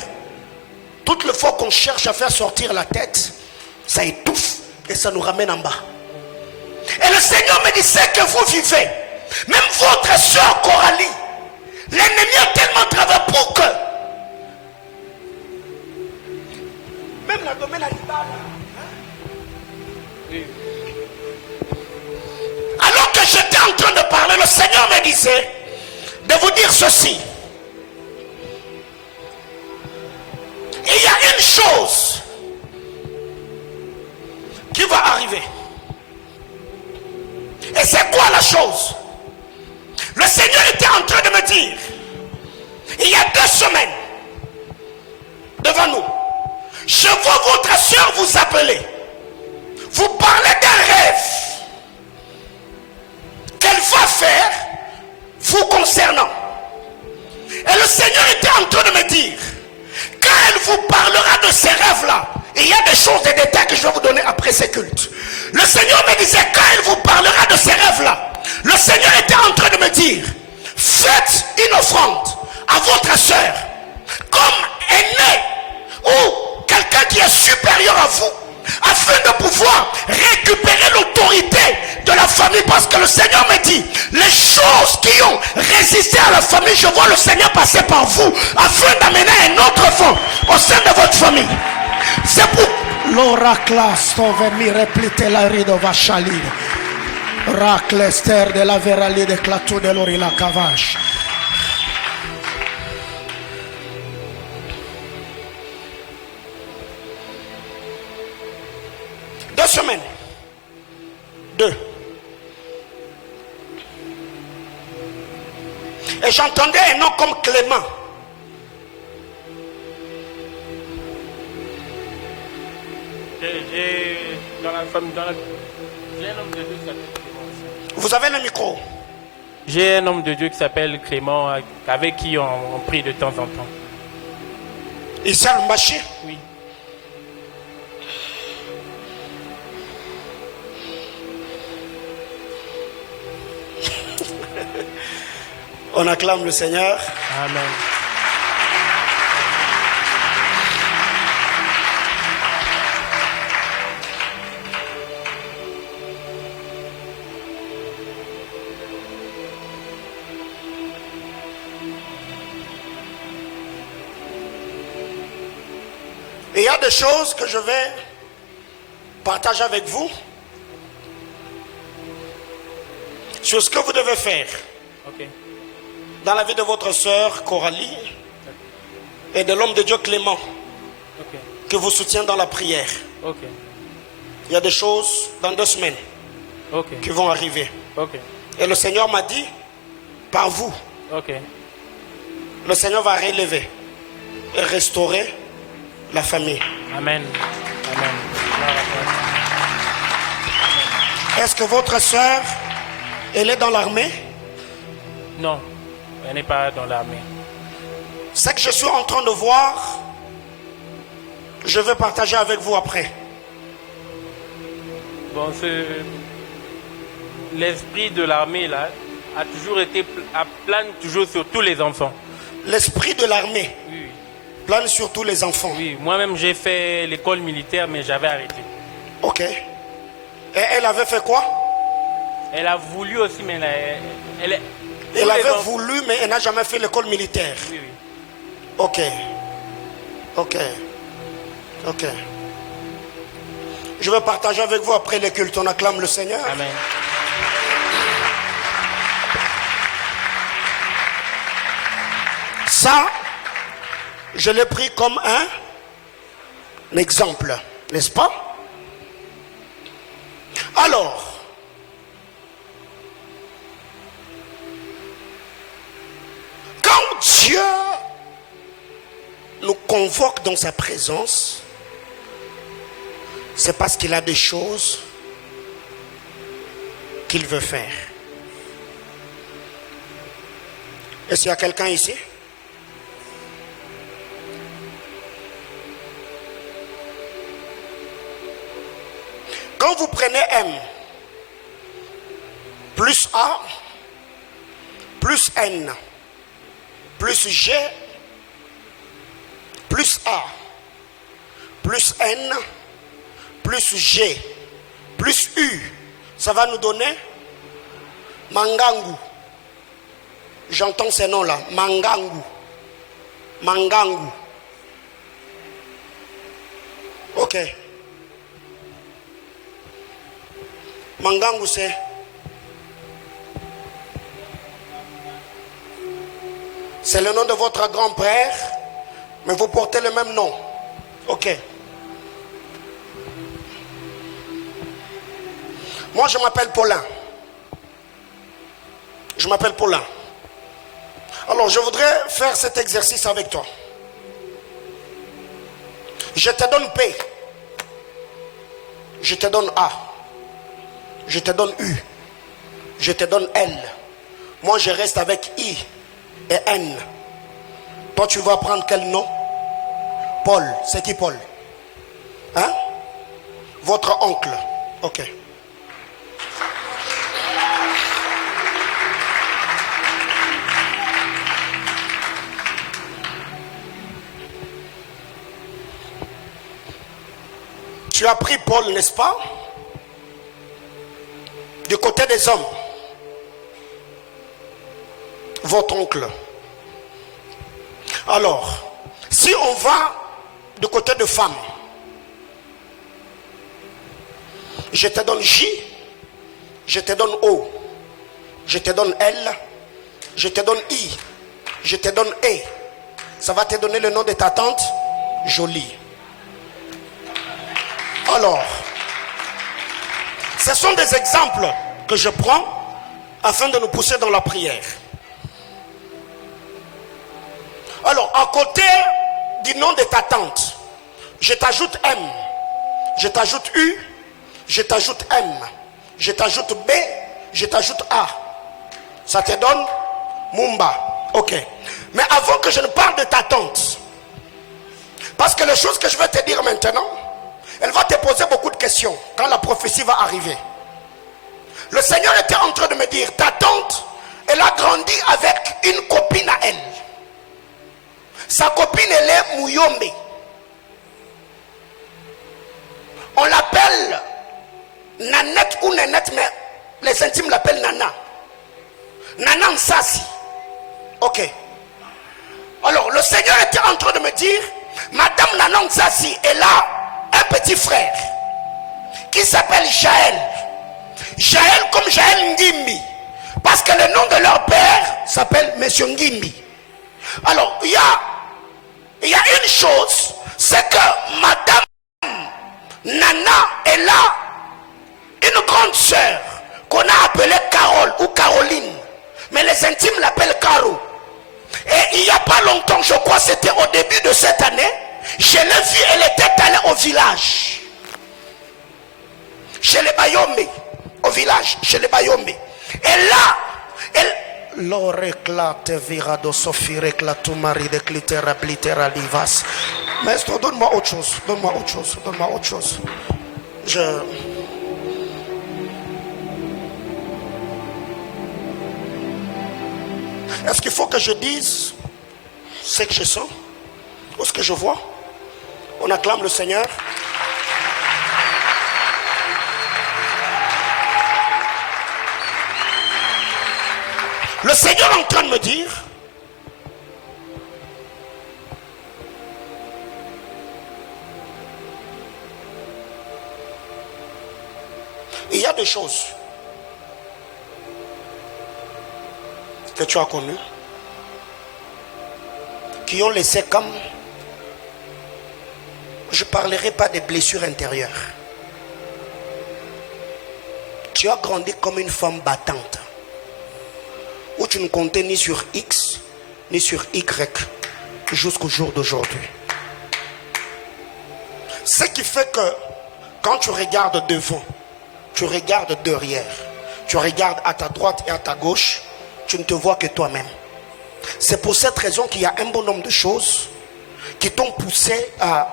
Toutes les fois qu'on cherche à faire sortir la tête, ça étouffe et ça nous ramène en bas. Et le Seigneur me dit, c'est que vous vivez. Même votre soeur Coralie, l'ennemi a tellement travaillé pour que même la domaine animale. Oui. Alors que j'étais en train de parler, le Seigneur me disait de vous dire ceci. Il y a une chose qui va arriver. Et c'est quoi la chose? Le Seigneur était en train de me dire, il y a 2 semaines devant nous, je vois votre soeur vous appeler. Vous parlez d'un rêve qu'elle a des choses, des détails que je vais vous donner après ces cultes. Le Seigneur me disait, quand il vous parlera de ces rêves-là, le Seigneur était en train de me dire, faites une offrande à votre soeur, comme aîné, ou quelqu'un qui est supérieur à vous, afin de pouvoir récupérer l'autorité de la famille, parce que le Seigneur me dit, les choses qui ont résisté à la famille, je vois le Seigneur passer par vous, afin d'amener un autre fond au sein de votre famille. C'est pour L'oracle stovemi replite la rido vashalide. Raclester de la verali de clatou de l'orila cavache. Deux semaines. Deux. Et j'entendais un nom comme Clément. J'ai dans la famille, j'ai un homme de Dieu qui s'appelle Clément. Vous avez le micro. J'ai un homme de Dieu qui s'appelle Clément, avec qui on prie de temps en temps. Ici à Lumbashi. Oui. On acclame le Seigneur. Amen. Et il y a des choses que je vais partager avec vous sur ce que vous devez faire Ok. dans la vie de votre sœur Coralie et de l'homme de Dieu Clément Ok. qui vous soutient dans la prière. Ok. Il y a des choses dans 2 semaines Ok. qui vont arriver. Ok. Et le Seigneur m'a dit, par vous, Ok. le Seigneur va relever et restaurer la famille. Amen. Amen. Est-ce que votre sœur, elle est dans l'armée? Non, elle n'est pas dans l'armée. Ce que je suis en train de voir, je vais partager avec vous après. Bon, l'esprit de l'armée là a toujours été plane toujours sur tous les enfants. L'esprit de l'armée Oui, oui. plane sur tous les enfants. Oui, moi-même j'ai fait l'école militaire, mais j'avais arrêté. Ok. Et elle avait fait quoi? Elle a voulu aussi, mais elle Elle avait voulu, mais elle n'a jamais fait l'école militaire. Oui, oui. Ok. Ok. Ok. Je vais partager avec vous après les cultes. On acclame le Seigneur. Amen. Ça, je l'ai pris comme un exemple, n'est-ce pas? Alors, quand Dieu nous convoque dans sa présence, c'est parce qu'il a des choses qu'il veut faire. Est-ce qu'il y a quelqu'un ici? Quand vous prenez M plus A plus N plus G plus A plus N plus G plus U, ça va nous donner Mangangu. J'entends ces noms-là. Mangangu. Mangangu. Ok. Mangangu, c'est le nom de votre grand-père, mais vous portez le même nom. Ok. Moi, je m'appelle Paulin. Je m'appelle Paulin. Alors, je voudrais faire cet exercice avec toi. Je te donne P. Je te donne A. Je te donne U. Je te donne L. Moi, je reste avec I et N. Toi, tu vas prendre quel nom? Paul. C'est qui Paul? Hein? Votre oncle. Ok. Tu as pris Paul, n'est-ce pas? Du côté des hommes. Votre oncle. Alors, si on va du côté de femmes, je te donne J, je te donne O, je te donne L, je te donne I, je te donne E. Ça va te donner le nom de ta tante? Jolie. Alors, ce sont des exemples que je prends afin de nous pousser dans la prière. Alors, à côté du nom de ta tante, je t'ajoute M, je t'ajoute U, je t'ajoute M, je t'ajoute B, je t'ajoute A. Ça te donne Mumba. Ok. Mais avant que je ne parle de ta tante, parce que les choses que je vais te dire maintenant, elle va te poser beaucoup de questions quand la prophétie va arriver. Le Seigneur était en train de me dire, ta tante, elle a grandi avec une copine à elle. Sa copine, elle est Mouyombe. On l'appelle Nanette ou Nanette, mais les intimes l'appellent Nana. Nana Nsasi. Ok. Alors, le Seigneur était en train de me dire, Madame Nana Nsasi, elle a un petit frère qui s'appelle Jaël. Jaël comme Jaël Ngimbi. Parce que le nom de leur père s'appelle Monsieur Ngimbi. Alors, il y a une chose, c'est que Madame Nana, elle a une grande sœur qu'on a appelée Carole ou Caroline. Mais les intimes l'appellent Caro. Et il n'y a pas longtemps, je crois c'était au début de cette année, je l'ai vue, elle était allée au village. Chez les Bayombe. Au village, chez les Bayombe. Et là, elle... L'oreclate virado sofirec tu mari de clitera plitera livas. Maestro, donne-moi autre chose. Donne-moi autre chose. Donne-moi autre chose. Est-ce qu'il faut que je dise ce que je sens ou ce que je vois? On acclame le Seigneur. Le Seigneur est en train de me dire, il y a des choses que tu as connues qui ont laissé comme, je ne parlerai pas des blessures intérieures. Tu as grandi comme une femme battante, où tu ne comptais ni sur X, ni sur Y, jusqu'au jour d'aujourd'hui. Ce qui fait que, quand tu regardes devant, tu regardes derrière, tu regardes à ta droite et à ta gauche, tu ne te vois que toi-même. C'est pour cette raison qu'il y a un bon nombre de choses qui t'ont poussé à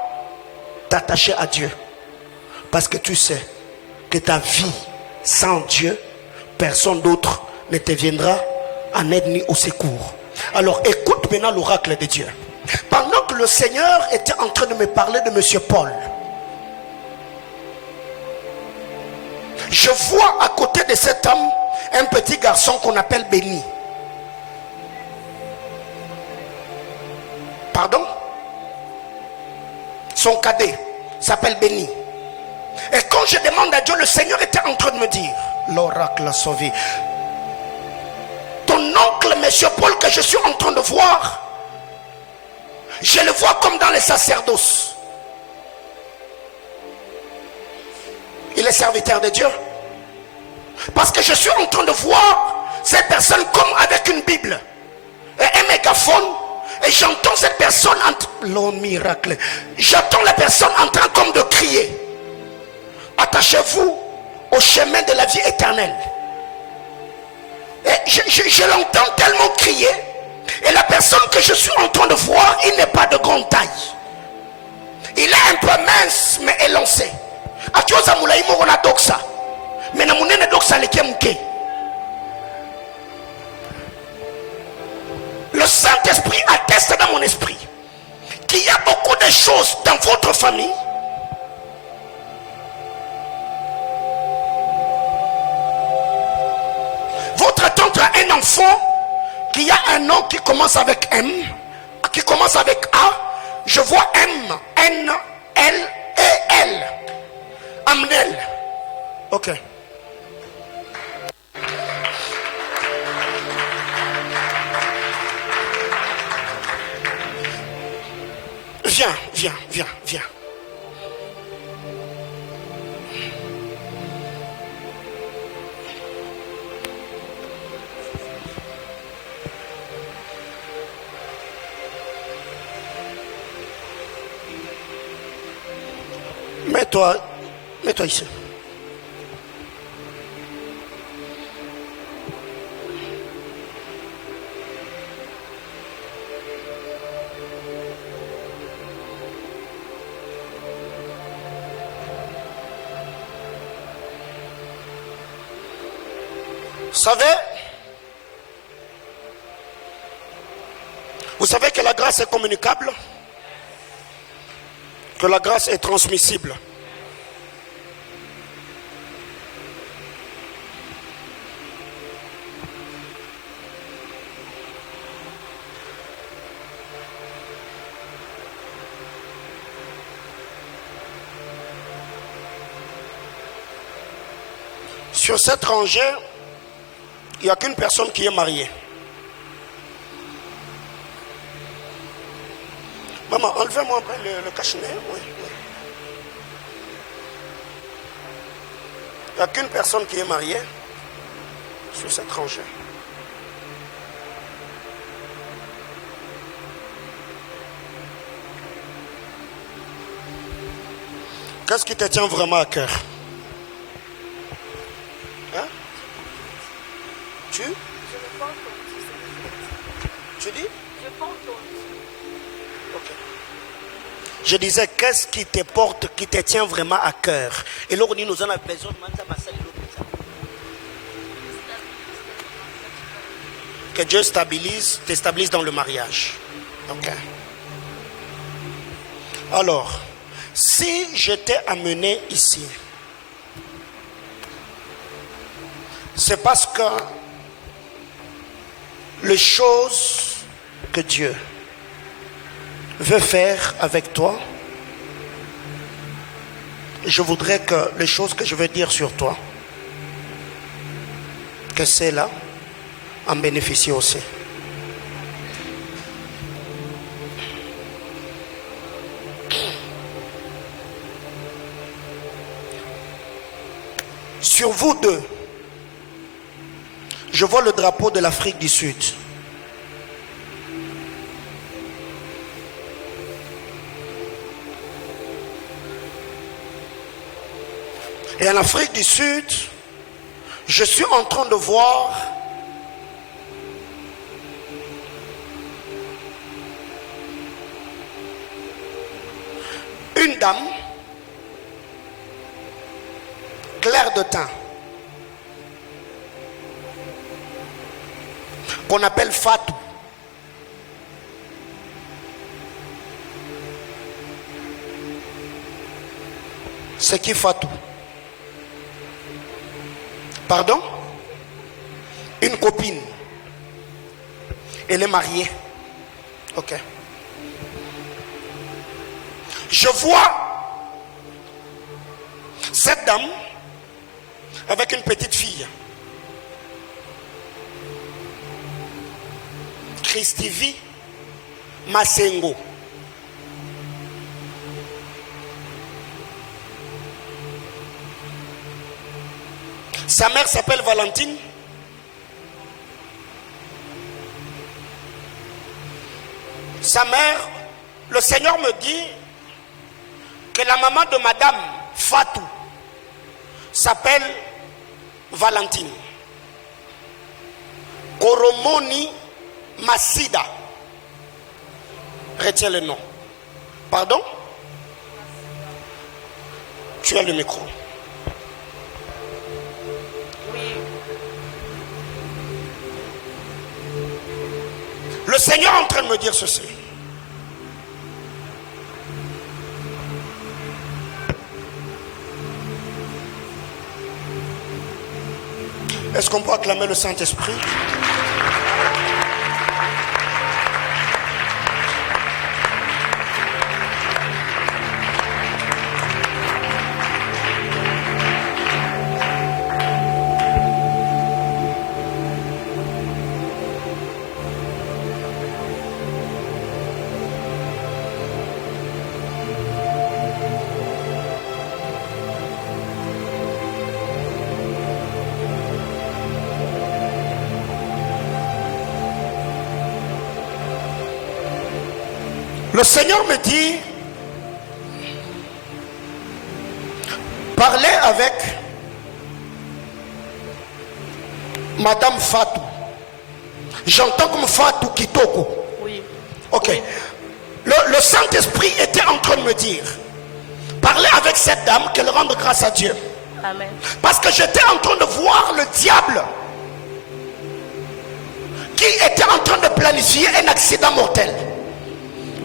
t'attacher à Dieu. Parce que tu sais que ta vie sans Dieu, personne d'autre ne te viendra en aide ni au secours. Alors écoute maintenant l'oracle de Dieu. Pendant que le Seigneur était en train de me parler de Monsieur Paul, je vois à côté de cet homme un petit garçon qu'on appelle Béni. Pardon? Son cadet s'appelle Béni. Et quand je demande à Dieu, le Seigneur était en train de me dire, l'oracle a sauvé. Ton oncle, Monsieur Paul, que je suis en train de voir, je le vois comme dans les sacerdoces. Il est serviteur de Dieu. Parce que je suis en train de voir cette personne comme avec une Bible et un mégaphone. Et j'entends cette personne, l'homme miracle. J'entends la personne en train comme de crier. Attachez-vous au chemin de la vie éternelle. Et je l'entends tellement crier. Et la personne que je suis en train de voir, il n'est pas de grande taille. Il est un peu mince, mais élancé. Atioza moulaï morona doxa. Mais na mounene doxa le kemke. Le Saint-Esprit atteste dans mon esprit qu'il y a beaucoup de choses dans votre famille votre tante a un enfant qui a un nom qui commence avec M, qui commence avec A. Je vois M, N, L et L. Amnel. Ok. Viens. Mets-toi ici. Vous savez que la grâce est communicable, que la grâce est transmissible. Sur cette rangée, il n'y a qu'une personne qui est mariée. Maman, enlevez-moi le cache-nez. Oui. Il n'y a qu'une personne qui est mariée sur cette rangée. Qu'est-ce qui te tient vraiment à cœur? Hein? Tu dis? Ok. Je disais, qu'est-ce qui te porte, qui te tient vraiment à cœur? Et là, on dit, nous avons besoin que Dieu te stabilise dans le mariage. Ok. Alors, si je t'ai amené ici, c'est parce que les choses que Dieu veut faire avec toi, je voudrais que les choses que je veux dire sur toi, que celles-là en bénéficient aussi. Sur vous deux, je vois le drapeau de l'Afrique du Sud. Et en Afrique du Sud, je suis en train de voir une dame claire de teint qu'on appelle Fatou. C'est qui Fatou? Pardon? Une copine. Elle est mariée. Ok. Je vois cette dame avec une petite fille. Christivi Masengo. Sa mère s'appelle Valentine. Sa mère, le Seigneur me dit que la maman de Madame Fatou s'appelle Valentine. Koromoni Masida. Retiens le nom. Pardon? Tu as le micro. Le Seigneur est en train de me dire ceci. Est-ce qu'on peut acclamer le Saint-Esprit? Le Seigneur me dit, parlez avec Madame Fatou. J'entends comme Fatou Kitoko. Oui. Ok. Le Saint-Esprit était en train de me dire, parlez avec cette dame, qu'elle rende grâce à Dieu. Amen. Parce que j'étais en train de voir le diable qui était en train de planifier un accident mortel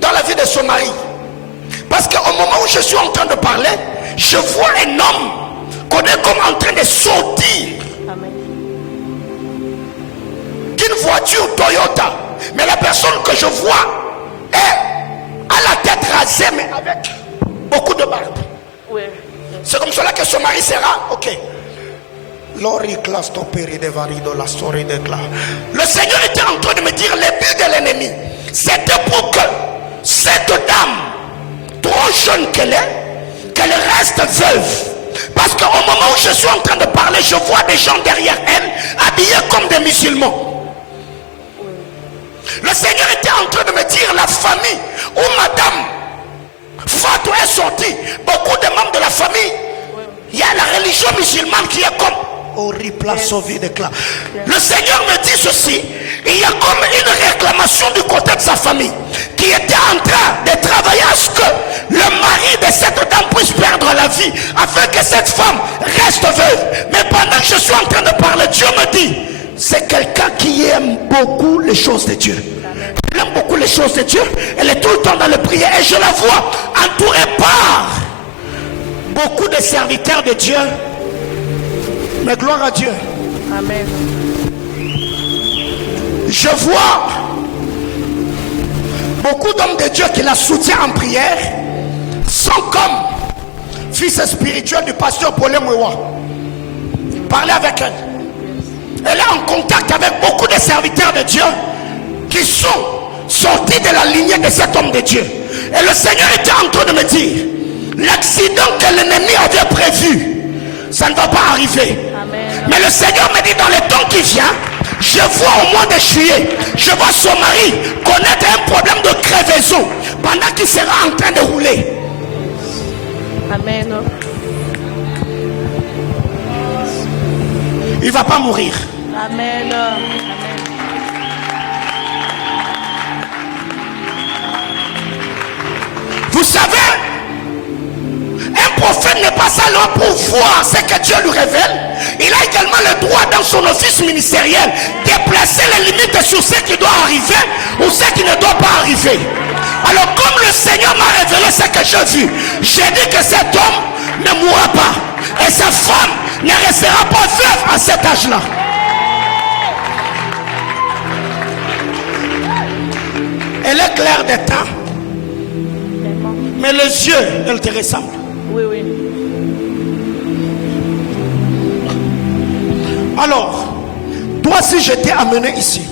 dans la vie de son mari. Parce qu'au moment où je suis en train de parler, je vois un homme qu'on est comme en train de sortir Amen. d'une voiture Toyota. Mais la personne que je vois est à la tête rasée, mais avec beaucoup de barbe. Oui. C'est comme cela que son mari sera. Ok. Le Seigneur était en train de me dire, les buts de l'ennemi, c'était pour que cette dame, trop jeune qu'elle est, qu'elle reste veuve. Parce qu'au moment où je suis en train de parler, je vois des gens derrière elle, habillés comme des musulmans. Le Seigneur était en train de me dire, la famille où Madame Fatou est sortie, beaucoup de membres de la famille, il y a la religion musulmane qui est comme le Seigneur me dit ceci, il y a comme une réclamation du côté de sa famille qui était en train de travailler à ce que le mari de cette dame puisse perdre la vie afin que cette femme reste veuve. Mais pendant que je suis en train de parler, Dieu me dit, c'est quelqu'un qui aime beaucoup les choses de Dieu. Elle aime beaucoup les choses de Dieu. Elle est tout le temps dans le prière et je la vois entourée par beaucoup de serviteurs de Dieu. Mais gloire à Dieu. Amen. Je vois beaucoup d'hommes de Dieu qui la soutiennent en prière sont comme fils spirituel du pasteur Paul Mwewa. Parlez avec elle. Elle est en contact avec beaucoup de serviteurs de Dieu qui sont sortis de la lignée de cet homme de Dieu. Et le Seigneur était en train de me dire, l'accident que l'ennemi avait prévu, ça ne va pas arriver. Amen. Mais le Seigneur me dit, dans le temps qui vient, je vois au mois de juillet, je vois son mari connaître un problème de crevaison pendant qu'il sera en train de rouler. Amen. Il ne va pas mourir. Amen. Amen. Vous savez, un prophète n'est pas seulement pour voir ce que Dieu lui révèle. Il a également le droit dans son office ministériel de placer les limites sur ce qui doit arriver ou ce qui ne doit pas arriver. Alors comme le Seigneur m'a révélé ce que j'ai vu, j'ai dit que cet homme ne mourra pas et sa femme ne restera pas veuve à cet âge-là. Elle est claire des temps, mais les yeux, elle te ressemble. Oui, oui. Alors, toi si je t'ai amené ici,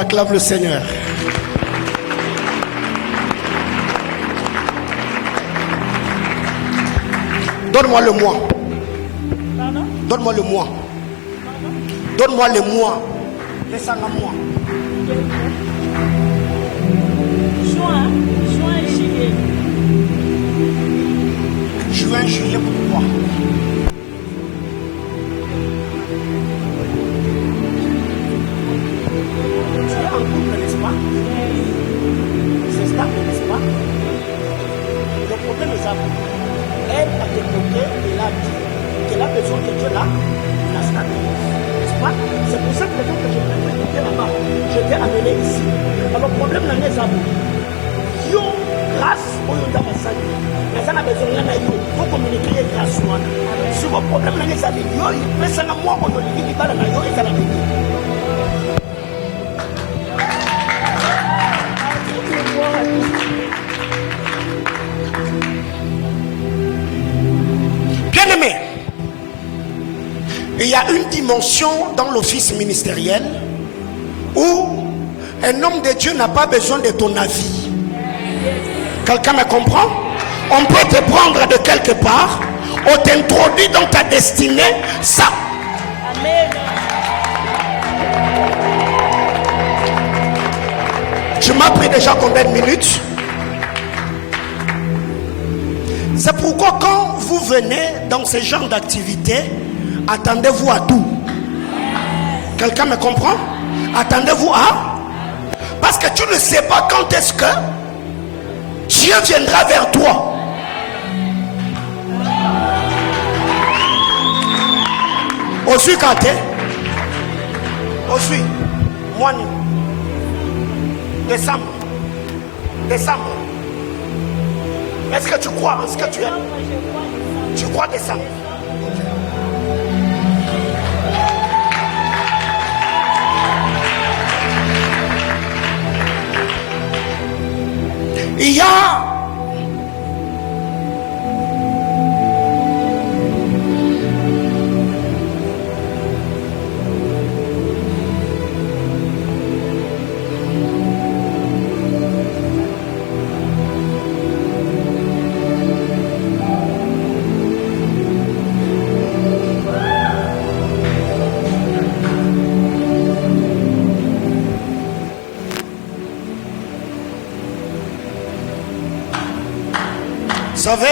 acclame le Seigneur. Donne-moi le mois. Donne-moi le mois. Donne-moi le mois. Laisse-moi un mois. Juin, juillet. Juin, juillet, pourquoi? Tu es en couple, n'est-ce pas? C'est stable, n'est-ce pas? Le problème est ça. Elle a développé et elle a dit qu'elle a besoin que Dieu la stabilise. N'est-ce pas? C'est pour ça que les gens que je vais te là-bas, je t'ai amené ici. Alors, le problème là, c'est ça. Yo, grâce au Yoda Masani. Mais ça n'a besoin de yo. Il faut communiquer grâce à moi. Si vos problèmes là, c'est ça. Yo, il peut s'en moi, on doit lui dire, il va la yo, il va la bénir. Bien-aimé, il y a une dimension dans l'office ministériel où un homme de Dieu n'a pas besoin de ton avis. Quelqu'un me comprend? On peut te prendre de quelque part, on t'introduit dans ta destinée, ça. Amen. Tu m'as pris déjà combien de minutes? C'est pourquoi quand vous venez dans ce genre d'activité, attendez-vous à tout. Quelqu'un me comprend? Attendez-vous à... Parce que tu ne sais pas quand est-ce que Dieu viendra vers toi. Aussi quand aussi mois décembre. Est-ce que tu crois en ce que tu aimes? Tu crois décembre? Il y a vous savez,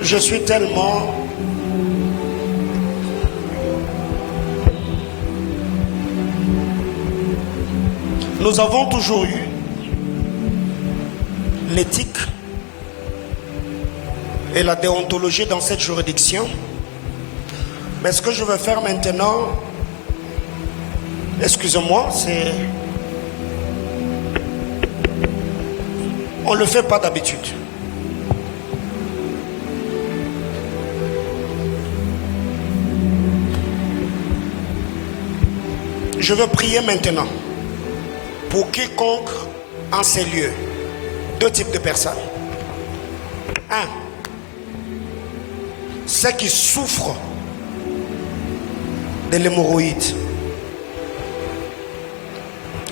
je suis tellement... Nous avons toujours eu l'éthique et la déontologie dans cette juridiction. Mais ce que je veux faire maintenant, excusez-moi, c'est... On ne le fait pas d'habitude. Je veux prier maintenant pour quiconque en ces lieux. Deux types de personnes. Un, ceux qui souffrent de l'hémorroïde.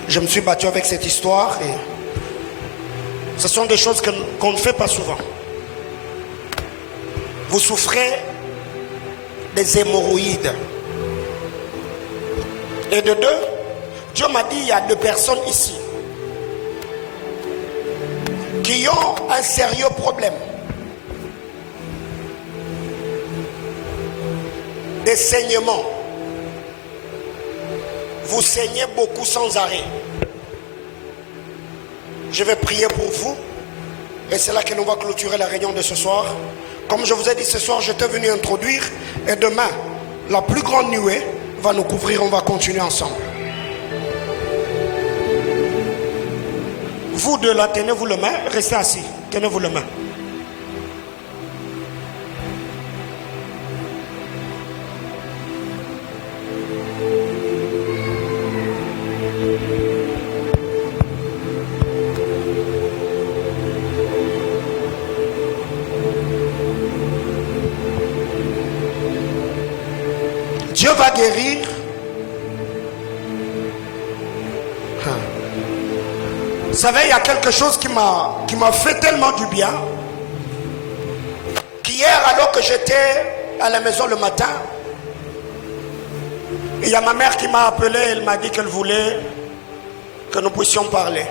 Je me suis battu avec cette histoire et ce sont des choses qu'on ne fait pas souvent. Vous souffrez des hémorroïdes. Et de deux, Dieu m'a dit, il y a deux personnes ici qui ont un sérieux problème. Des saignements. Vous saignez beaucoup sans arrêt. Je vais prier pour vous. Et c'est là que nous va clôturer la réunion de ce soir. Comme je vous ai dit ce soir, j'étais venu introduire. Et demain, la plus grande nuée va nous couvrir. On va continuer ensemble. Vous deux là, tenez-vous le main, restez assis, tenez-vous le main. Dieu va guérir. Vous savez, il y a quelque chose qui m'a fait tellement du bien. Qu'hier, alors que j'étais à la maison le matin, il y a ma mère qui m'a appelé, elle m'a dit qu'elle voulait que nous puissions parler.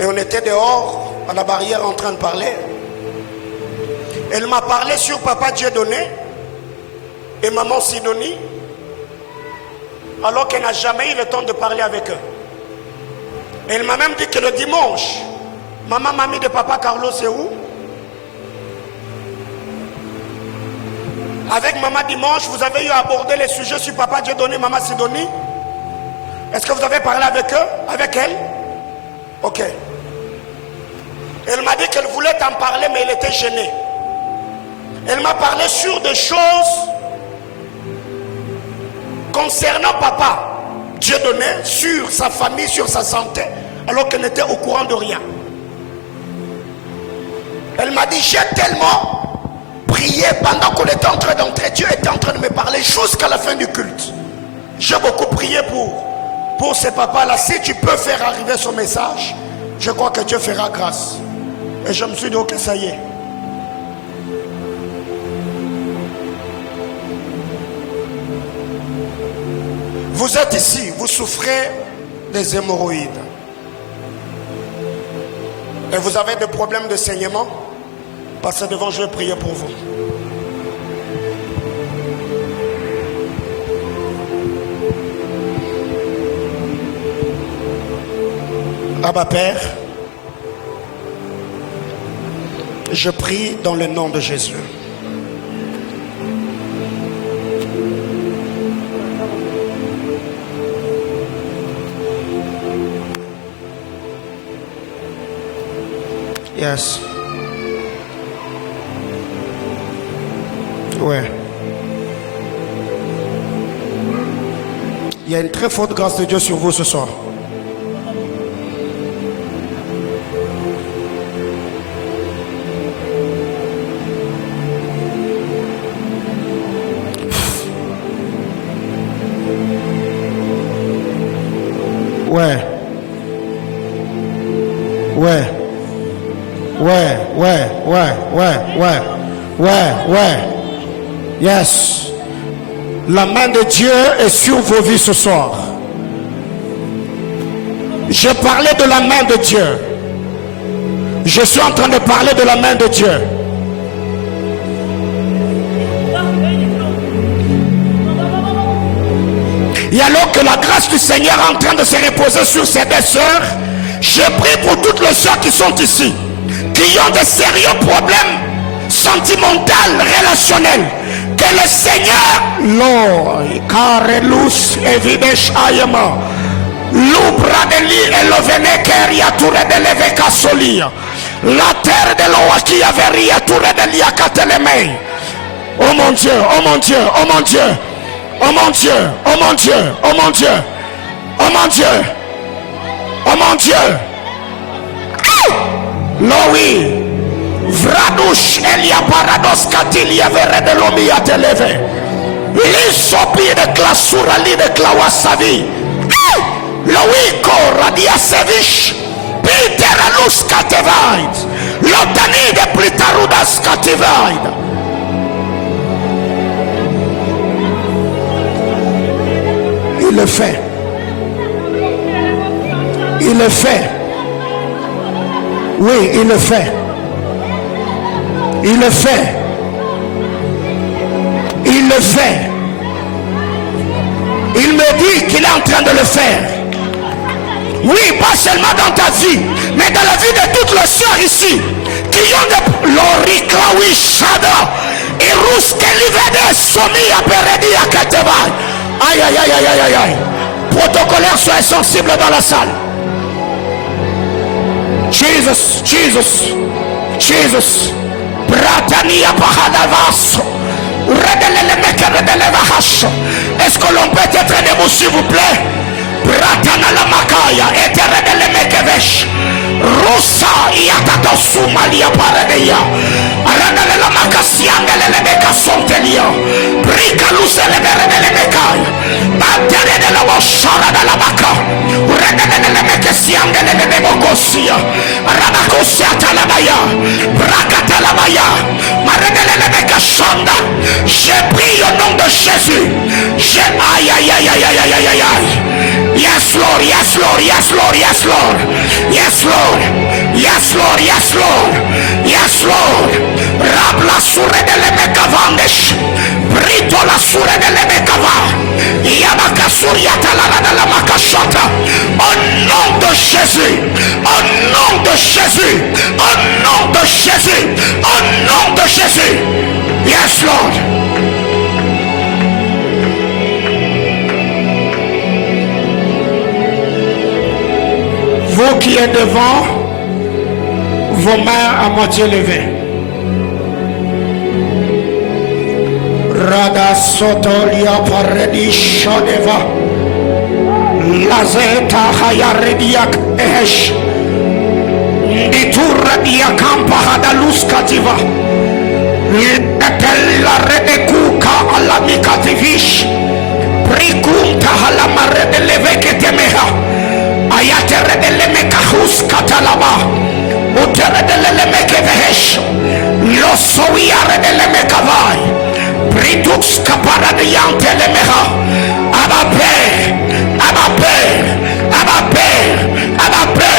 Et on était dehors, à la barrière, en train de parler. Elle m'a parlé sur Papa Dieudonné et Maman Sidonie, alors qu'elle n'a jamais eu le temps de parler avec eux. Et elle m'a même dit que le dimanche, Maman Mamie de Papa Carlos est où? Avec Maman Dimanche, vous avez eu à aborder les sujets sur Papa Dieudonné, Maman Sidonie. Est-ce que vous avez parlé avec eux? Avec elle? Ok. Elle m'a dit qu'elle voulait t'en parler, mais elle était gênée. Elle m'a parlé sur des choses concernant Papa Dieudonné, sur sa famille, sur sa santé, alors qu'elle n'était au courant de rien. Elle m'a dit, j'ai tellement prié pendant qu'on était en train d'entrer. Dieu était en train de me parler jusqu'à la fin du culte. J'ai beaucoup prié pour ces papas-là. Si tu peux faire arriver son message, je crois que Dieu fera grâce. Et je me suis dit, ok, ça y est. Vous êtes ici, vous souffrez des hémorroïdes. Et vous avez des problèmes de saignement. Passez devant, je vais prier pour vous. Abba Père, je prie dans le nom de Jésus. Yes. Ouais. Il y a une très forte grâce de Dieu sur vous ce soir. Ouais. Ouais. Ouais. Yes. La main de Dieu est sur vos vies ce soir. Je parlais de la main de Dieu. Je suis en train de parler de la main de Dieu. Et alors que la grâce du Seigneur est en train de se reposer sur ces deux sœurs, je prie pour toutes les sœurs qui sont ici, qui ont de sérieux problèmes sentimentaux, relationnels. Que le Seigneur, Lord, Karelus Evidesh Ayama, Lubra de li et l'ovene keria toure de leveka solia, la terre de l'oaki averia toure de liakatelemei. Oh mon Dieu, oh mon Dieu, oh mon Dieu, oh mon Dieu, oh mon Dieu, oh mon Dieu, oh mon Dieu, oh mon Dieu. Loï. Vradush Elia Parados Katilia Vere de Lomia Televe. Lisopi de Klasura li de Klawasavi. Loïko Radia Sevish. Peter Alus Katevaid. Lotani de Plitarudas Katevaid. Il le fait. Il le fait. Oui, il le fait. Il le fait. Il le fait. Il me dit qu'il est en train de le faire. Oui, pas seulement dans ta vie, mais dans la vie de toutes les sœurs ici, qui ont de l'oriklawi shada et ruske livede somi à peredi à kateba. Aïe aïe aïe aïe aïe aïe. Protocolaire, soyez sensible dans la salle. Jesus, Jesus, Jesus. Bratania Bahadavas. Est-ce que l'on peut être debout s'il vous plaît? Bratana la Makaya et Teredele Mekevesh. Rosa Yatata Somalia Paradeya. Aranale la Makasianga le Rabakosia, Rabakosia Talabaya, Brakatalabaya, Maredelebeka Shonda. J'ai pris au nom de Jésus. Aïe, aïe, aïe, aïe, aïe, aïe, aïe, aïe. Yes, Lord, yes, Lord, yes, Lord, yes, Lord, yes, Lord, yes, Lord, yes, Lord, yes, Lord. Rabla sure de lemekavandesh, Brito la sure de lemekava, Yabaka suriata la makashata. Au nom de Jésus, au nom de Jésus, au nom de Jésus, au nom de Jésus. Yes, Lord. Vous qui êtes devant, vos mains à moitié levées. Rada sotolia paredi shodeva. Lazeta hayarediak esh. Ditura diakampa hadalus kativa. Etella redekuka alamikativish. Prikunta halamarede leveke temeha. Ayatere de lemekahus katalaba. Utere de lemekevehesh. Losowiare de lemekavai. Britux kapara de yante lemeha. Abape, abape, abape, abape.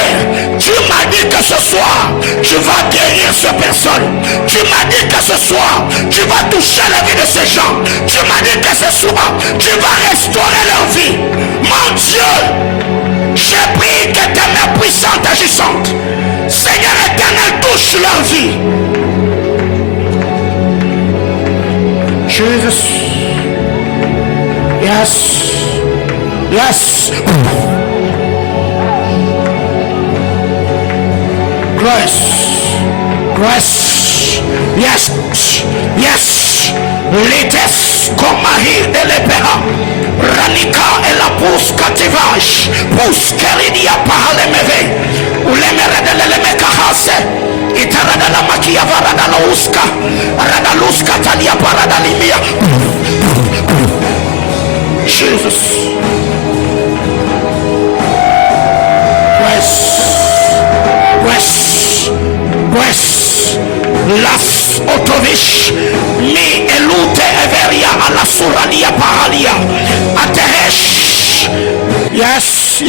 Tu m'as dit que ce soir, tu vas guérir ces personnes. Tu m'as dit que ce soir, tu vas toucher la vie de ces gens. Tu m'as dit que ce soir, tu vas restaurer leur vie. Mon Dieu, j'ai pris que tes mains puissantes agissantes, Seigneur éternel, touche leur vie. Jesus. Yes. Yes. Grace. Grace. Yes. Yes. Lites komahir de l'epera. Ranika et la pousse cativage. Pousse keridia pahale meve. Ulemere de l'elemekahase. Itarada la makia varada la uska. Radaluska talia parada limia. Jesus. Grace. Las otovish. Mi elute everia alla surania paralia. Atehesh. Yes.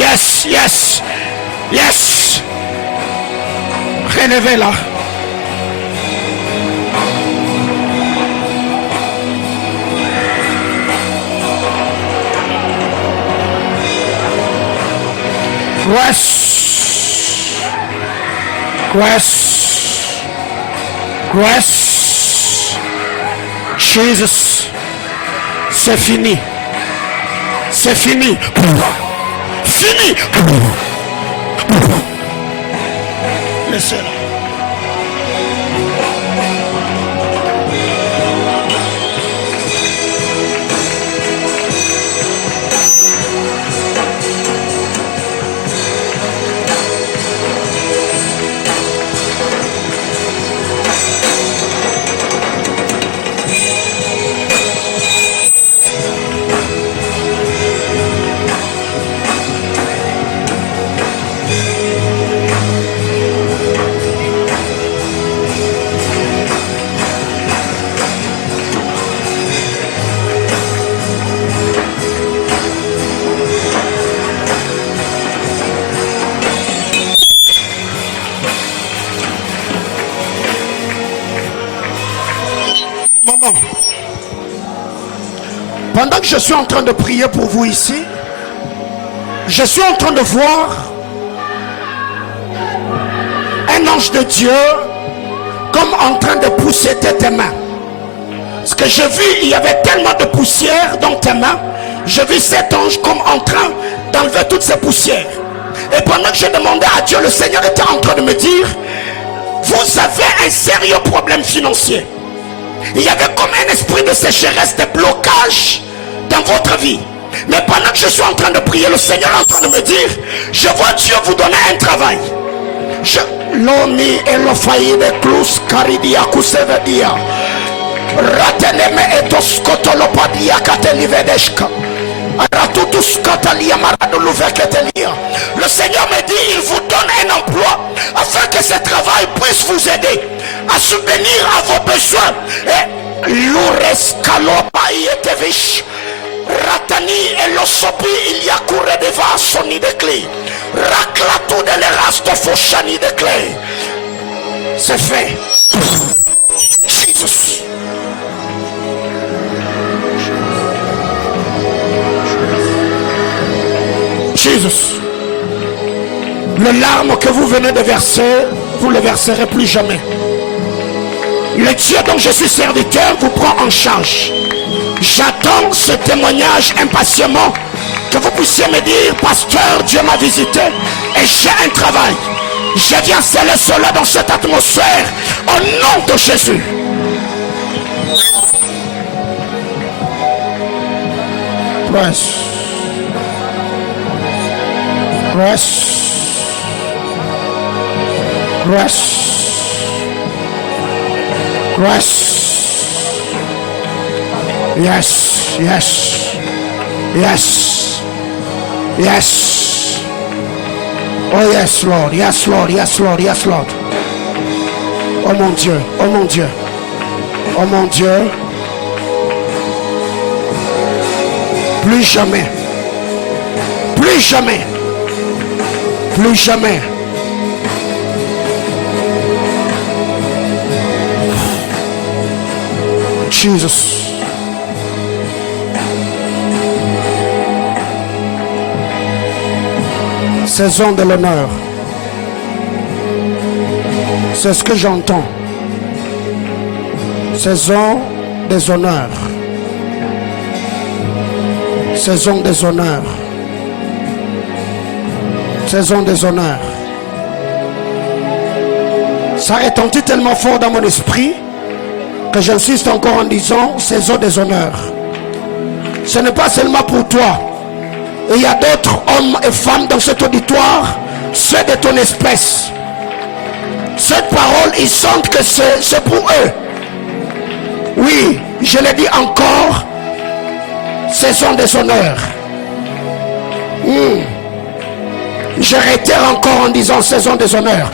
Relevez-la. Grace. Jesus. C'est fini. Fini. Laissez-la. Pendant que je suis en train de prier pour vous ici, je suis en train de voir un ange de Dieu comme en train de pousser tes mains. Ce que j'ai vu, il y avait tellement de poussière dans tes mains. Je vis cet ange comme en train d'enlever toutes ces poussières. Et pendant que je demandais à Dieu, le Seigneur était en train de me dire: vous avez un sérieux problème financier. Il y avait comme un esprit de sécheresse, de blocage dans votre vie. Mais pendant que je suis en train de prier, le Seigneur est en train de me dire: je vois Dieu vous donner un travail. L'omi et le failli de Klus Karidia Kusevedia Rateneme etos Kotolopadia Katelivedeshka. Le Seigneur me dit, il vous donne un emploi afin que ce travail puisse vous aider à subvenir à vos besoins. Et Ratani et l'osopi il y a couré devant soni de clé. Raclato de l'erasto foshani de clé. C'est fait. Jesus. Jesus. Les larmes que vous venez de verser, vous ne les verserez plus jamais. Le Dieu dont je suis serviteur vous prend en charge. J'attends ce témoignage impatiemment, que vous puissiez me dire, pasteur, Dieu m'a visité et j'ai un travail. Je viens sceller cela dans cette atmosphère au nom de Jésus. Press. Press. Press. Press. Yes, yes, yes, yes. Oh yes, Lord, yes, Lord, yes, Lord, yes, Lord. Oh mon Dieu, oh mon Dieu, oh mon Dieu. Plus jamais, plus jamais, plus jamais. Jesus. Saison de l'honneur. C'est ce que j'entends. Saison des honneurs. Saison des honneurs. Saison des honneurs. Ça retentit tellement fort dans mon esprit que j'insiste encore en disant saison des honneurs. Ce n'est pas seulement pour toi. Il y a d'autres hommes et femmes dans cet auditoire, ceux de ton espèce. Cette parole, ils sentent que c'est pour eux. Oui, je le dis encore, saison des honneurs. Je réitère encore en disant saison des honneurs.